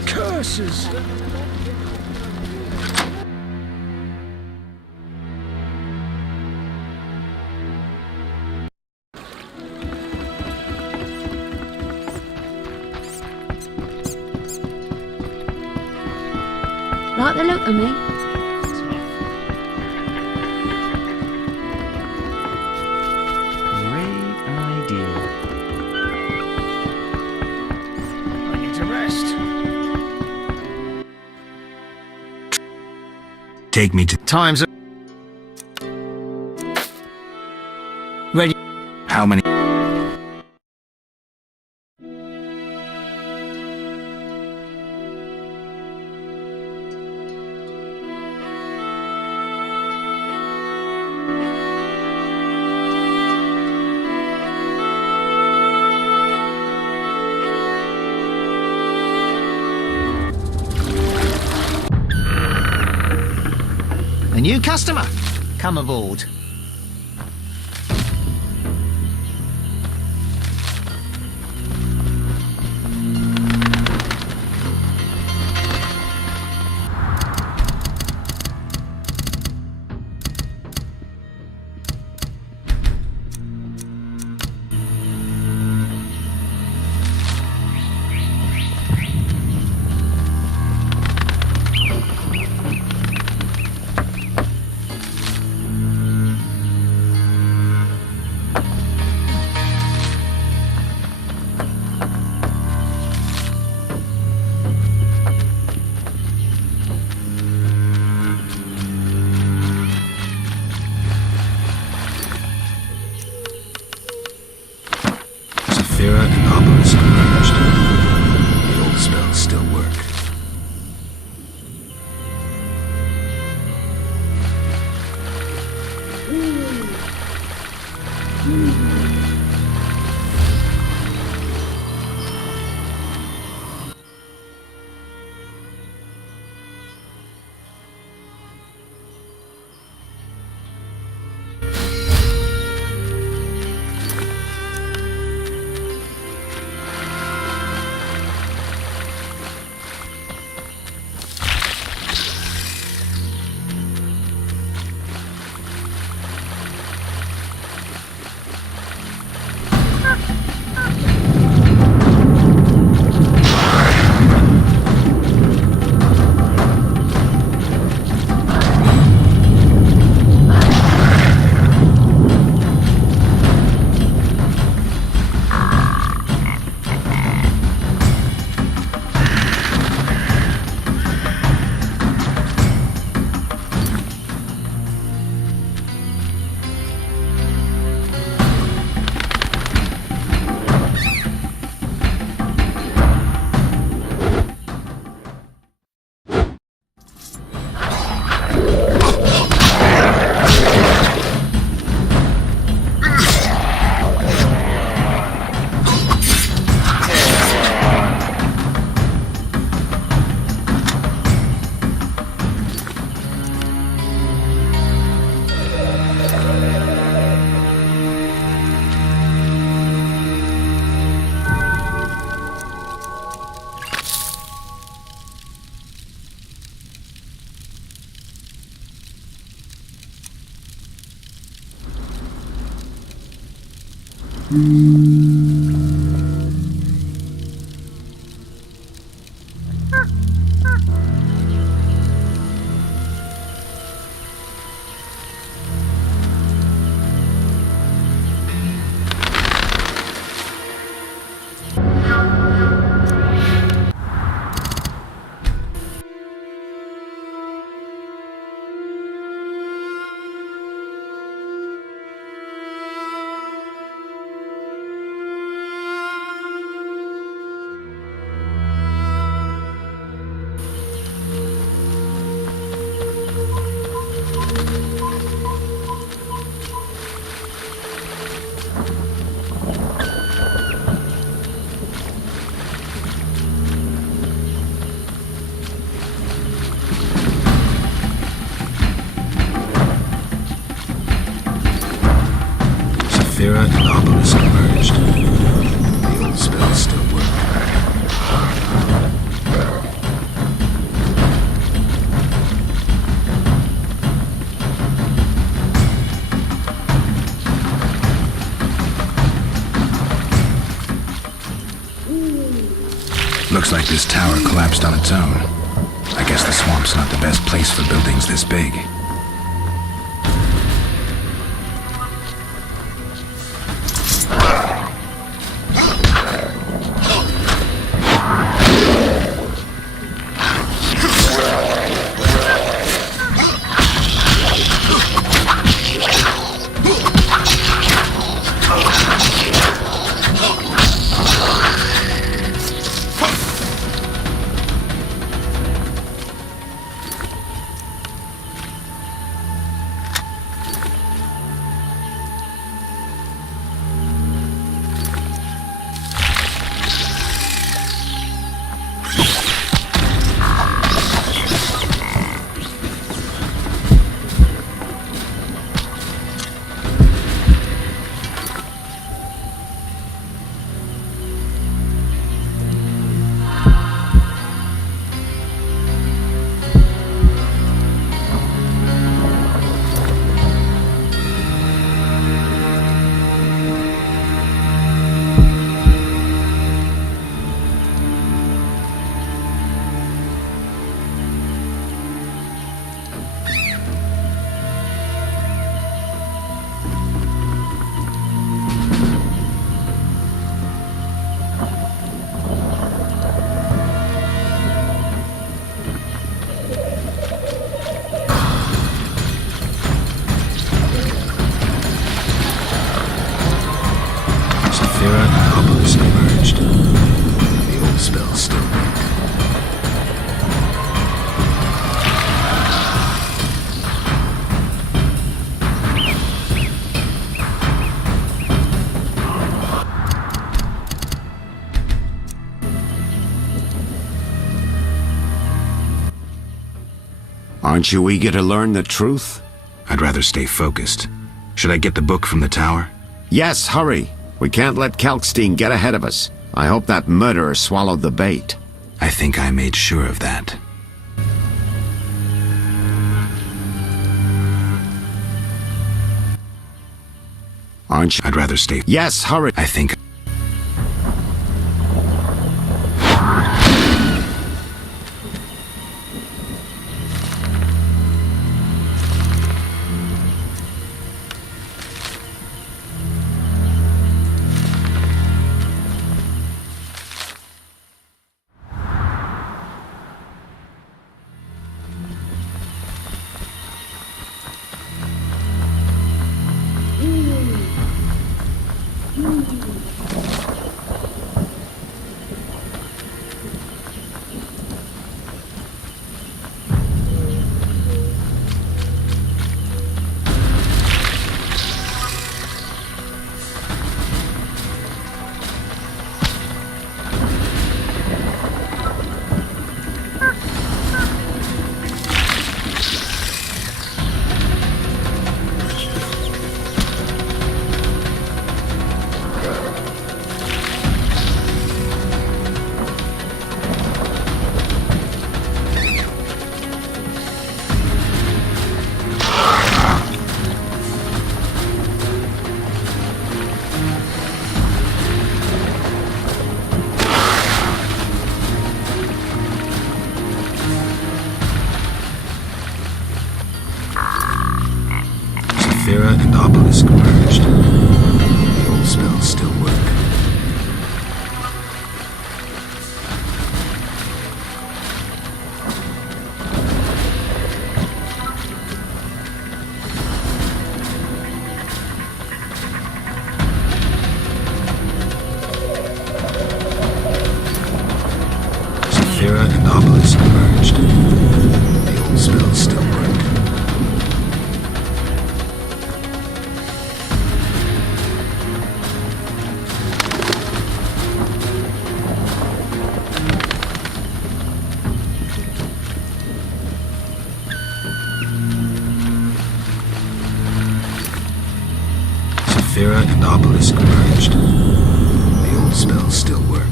Curses! Like the look of me? Great idea. I need to rest. Take me to... Time's up. Ready? How many... A new customer. Come aboard. Saphira and Obelisk emerged. The old spells still work. Looks like this tower collapsed on its own. I guess the swamp's not the best place for buildings this big. Saphira and Obelisk emerged. The old spells still work. Aren't you eager to learn the truth? I'd rather stay focused. Should I get the book from the tower? Yes, hurry. We can't let Kalkstein get ahead of us. I hope that murderer swallowed the bait. I think I made sure of that. Aren't you? I'd rather stay. Yes, hurry. I think. Saphira and Obelisk merged. The old spells still work. Saphira and Obelisk merged. The old spells still work. Saphira and Obelisk merged. The old spells still work.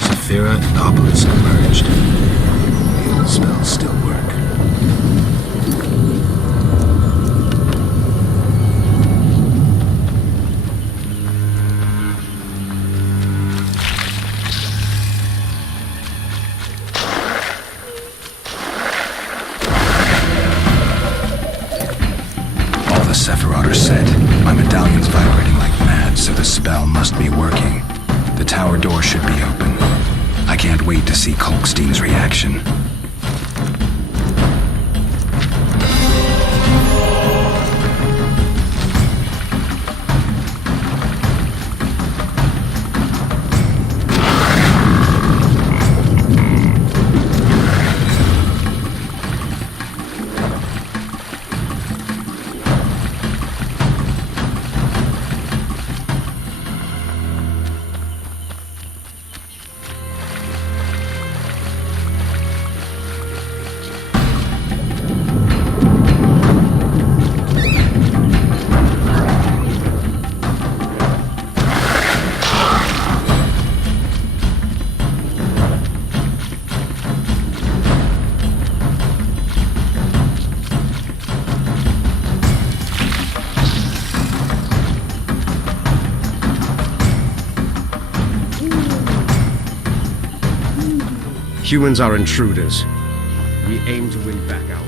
Saphira and Obelisk merged. The old spells still work. All the Sephiroth are set. My medallion's vibrating like mad, so the spell must be working. The tower door should be open. I can't wait to see Kulkstein's reaction. Humans are intruders. We aim to win back our...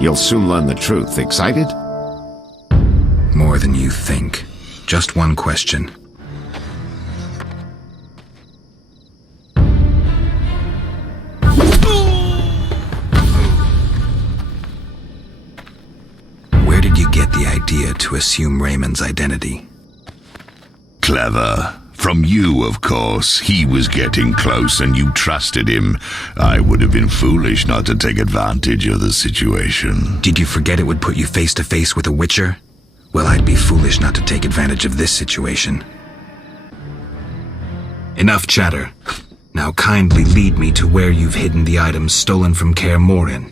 You'll soon learn the truth. Excited? More than you think. Just one question. Where did you get the idea to assume Raymond's identity? Clever. From you, of course. He was getting close and you trusted him. I would have been foolish not to take advantage of the situation. Did you forget it would put you face to face with a Witcher? Well, I'd be foolish not to take advantage of this situation. Enough chatter. Now kindly lead me to where you've hidden the items stolen from Kaer Morhen.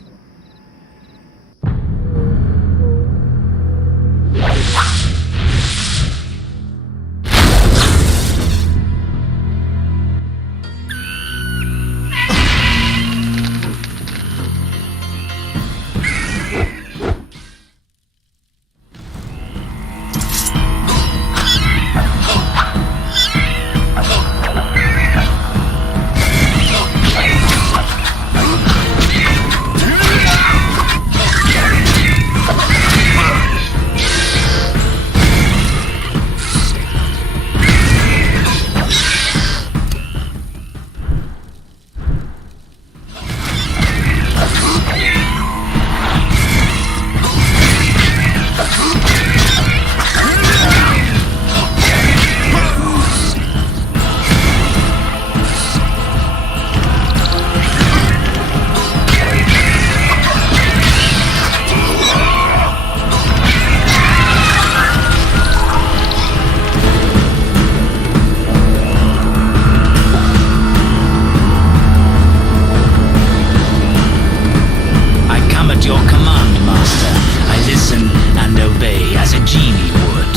genie would.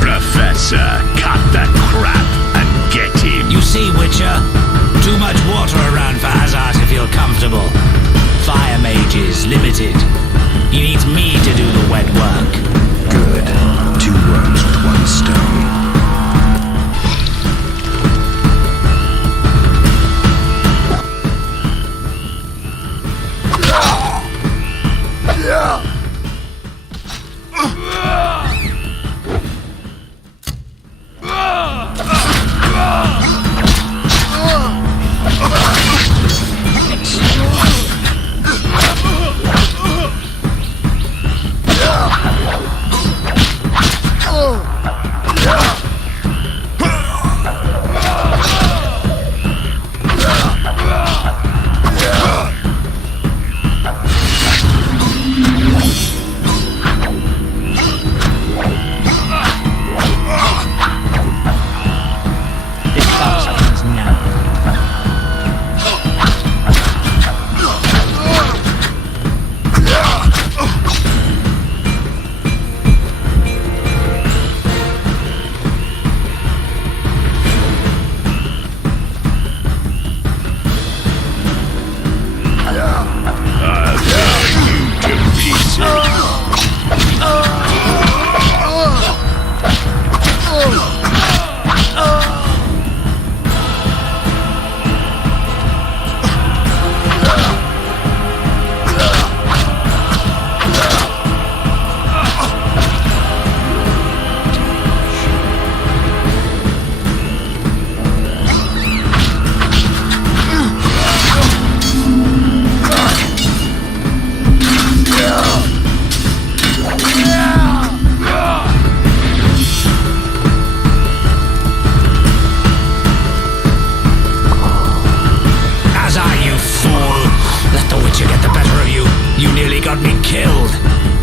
Professor, cut the crap and get him. You see, Witcher? Too much water around for Hazard to feel comfortable. Fire mage is limited. He needs me to do the wet work. Good. 2 worms with 1 stone.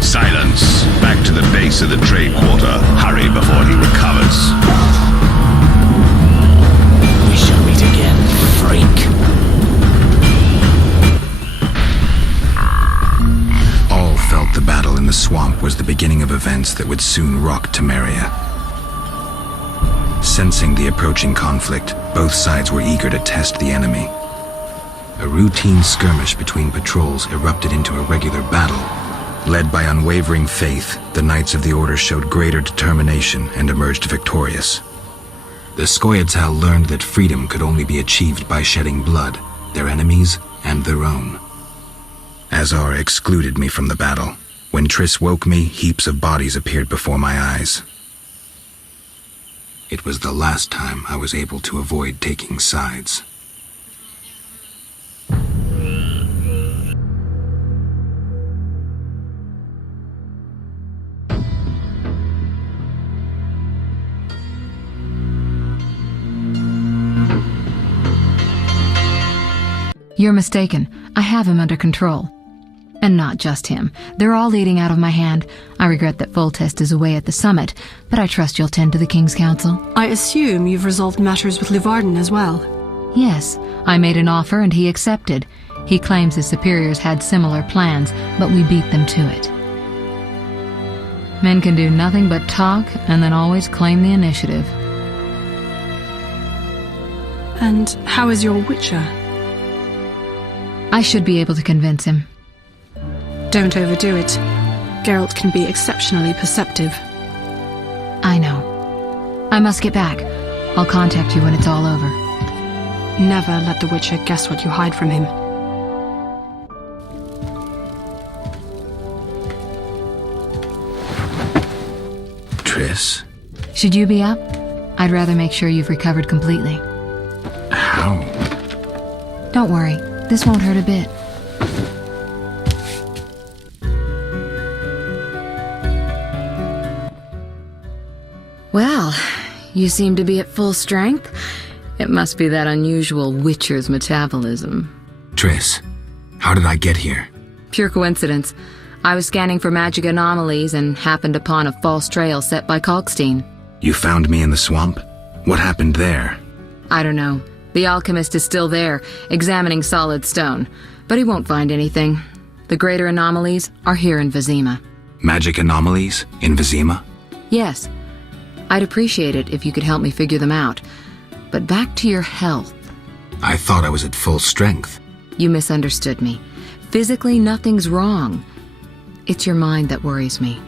Silence. Back to the base of the trade quarter. Hurry before he recovers. We shall meet again, freak. All felt the battle in the swamp was the beginning of events that would soon rock Temeria. Sensing the approaching conflict, both sides were eager to test the enemy. A routine skirmish between patrols erupted into a regular battle. Led by unwavering faith, the Knights of the Order showed greater determination and emerged victorious. The Scoia'tael learned that freedom could only be achieved by shedding blood, their enemies and their own. Azar excluded me from the battle. When Triss woke me, heaps of bodies appeared before my eyes. It was the last time I was able to avoid taking sides. You're mistaken. I have him under control. And not just him. They're all leading out of my hand. I regret that Foltest is away at the summit, but I trust you'll tend to the King's Council. I assume you've resolved matters with Luvarden as well. Yes, I made an offer and he accepted. He claims his superiors had similar plans, but we beat them to it. Men can do nothing but talk and then always claim the initiative. And how is your Witcher? I should be able to convince him. Don't overdo it. Geralt can be exceptionally perceptive. I know. I must get back. I'll contact you when it's all over. Never let the Witcher guess what you hide from him. Triss? Should you be up? I'd rather make sure you've recovered completely. How? Don't worry. This won't hurt a bit. Well, you seem to be at full strength. It must be that unusual Witcher's metabolism. Triss, how did I get here? Pure coincidence. I was scanning for magic anomalies and happened upon a false trail set by Kalkstein. You found me in the swamp? What happened there? I don't know. The alchemist is still there, examining solid stone, but he won't find anything. The greater anomalies are here in Vizima. Magic anomalies? In Vizima? Yes. I'd appreciate it if you could help me figure them out. But back to your health. I thought I was at full strength. You misunderstood me. Physically, nothing's wrong. It's your mind that worries me.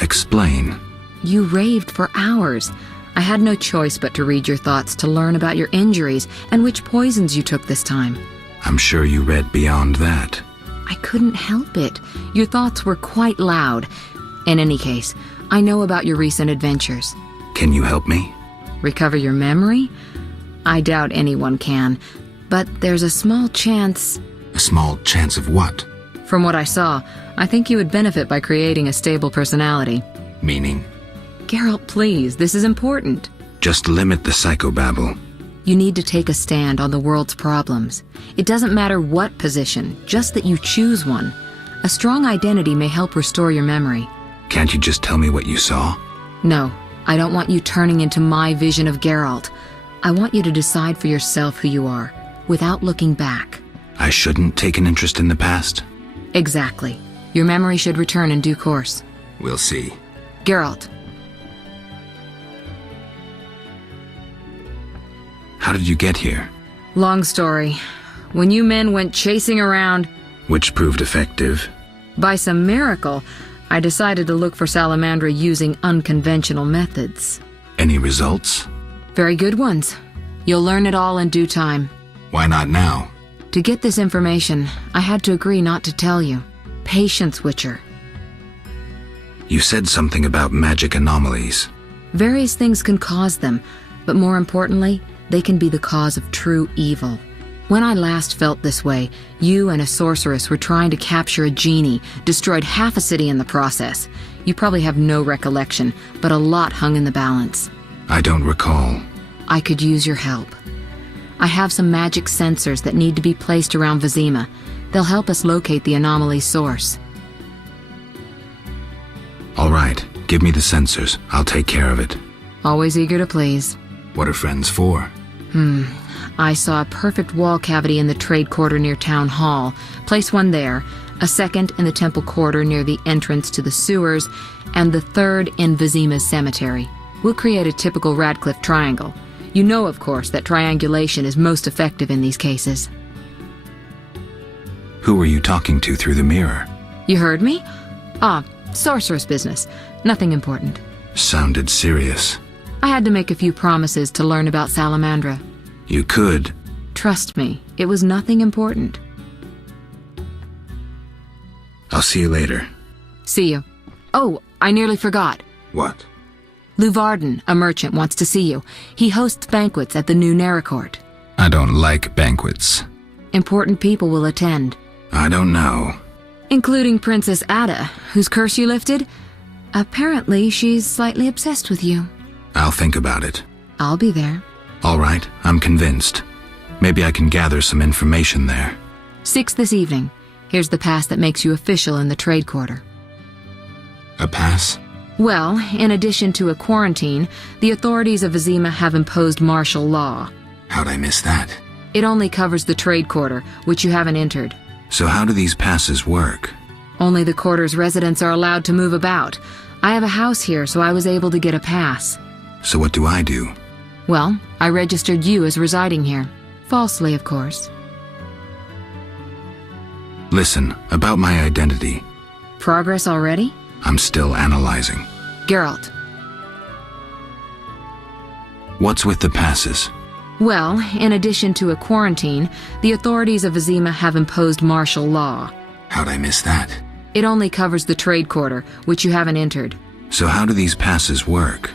Explain. You raved for hours. I had no choice but to read your thoughts to learn about your injuries and which poisons you took this time. I'm sure you read beyond that. I couldn't help it. Your thoughts were quite loud. In any case, I know about your recent adventures. Can you help me? Recover your memory? I doubt anyone can, but there's a small chance... A small chance of what? From what I saw, I think you would benefit by creating a stable personality. Meaning? Geralt, please, this is important. Just limit the psychobabble. You need to take a stand on the world's problems. It doesn't matter what position, just that you choose one. A strong identity may help restore your memory. Can't you just tell me what you saw? No, I don't want you turning into my vision of Geralt. I want you to decide for yourself who you are, without looking back. I shouldn't take an interest in the past? Exactly. Your memory should return in due course. We'll see. Geralt. How did you get here? Long story. When you men went chasing around... Which proved effective. By some miracle, I decided to look for Salamandra using unconventional methods. Any results? Very good ones. You'll learn it all in due time. Why not now? To get this information, I had to agree not to tell you. Patience, Witcher. You said something about magic anomalies. Various things can cause them, but more importantly, they can be the cause of true evil. When I last felt this way, you and a sorceress were trying to capture a genie, destroyed half a city in the process. You probably have no recollection, but a lot hung in the balance. I don't recall. I could use your help. I have some magic sensors that need to be placed around Vizima. They'll help us locate the anomaly's source. All right, give me the sensors. I'll take care of it. Always eager to please. What are friends for? I saw a perfect wall cavity in the trade quarter near Town Hall. Place one there, a second in the temple quarter near the entrance to the sewers, and the third in Vizima's cemetery. We'll create a typical Radcliffe triangle. You know, of course, that triangulation is most effective in these cases. Who were you talking to through the mirror? You heard me? Sorceress business. Nothing important. Sounded serious. I had to make a few promises to learn about Salamandra. You could. Trust me, it was nothing important. I'll see you later. See you. Oh, I nearly forgot. What? Luvarden, a merchant, wants to see you. He hosts banquets at the new Neracourt. I don't like banquets. Important people will attend. I don't know. Including Princess Ada, whose curse you lifted. Apparently, she's slightly obsessed with you. I'll think about it. I'll be there. All right, I'm convinced. Maybe I can gather some information there. 6 this evening. Here's the pass that makes you official in the trade quarter. A pass? Well, in addition to a quarantine, the authorities of Vizima have imposed martial law. How'd I miss that? It only covers the trade quarter, which you haven't entered. So how do these passes work? Only the quarter's residents are allowed to move about. I have a house here, so I was able to get a pass. So what do I do? Well, I registered you as residing here. Falsely, of course. Listen, about my identity. Progress already? I'm still analyzing. Geralt. What's with the passes? Well, in addition to a quarantine, the authorities of Vizima have imposed martial law. How'd I miss that? It only covers the trade quarter, which you haven't entered. So how do these passes work?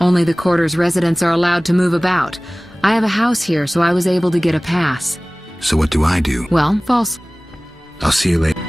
Only the quarter's residents are allowed to move about. I have a house here, so I was able to get a pass. So what do I do? Well, false. I'll see you later.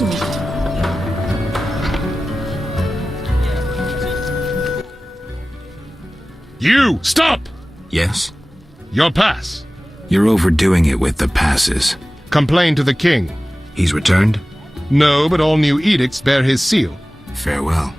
Marshal. You! Stop! Yes? Your pass. You're overdoing it with the passes. Complain to the king. He's returned? No, but all new edicts bear his seal. Farewell.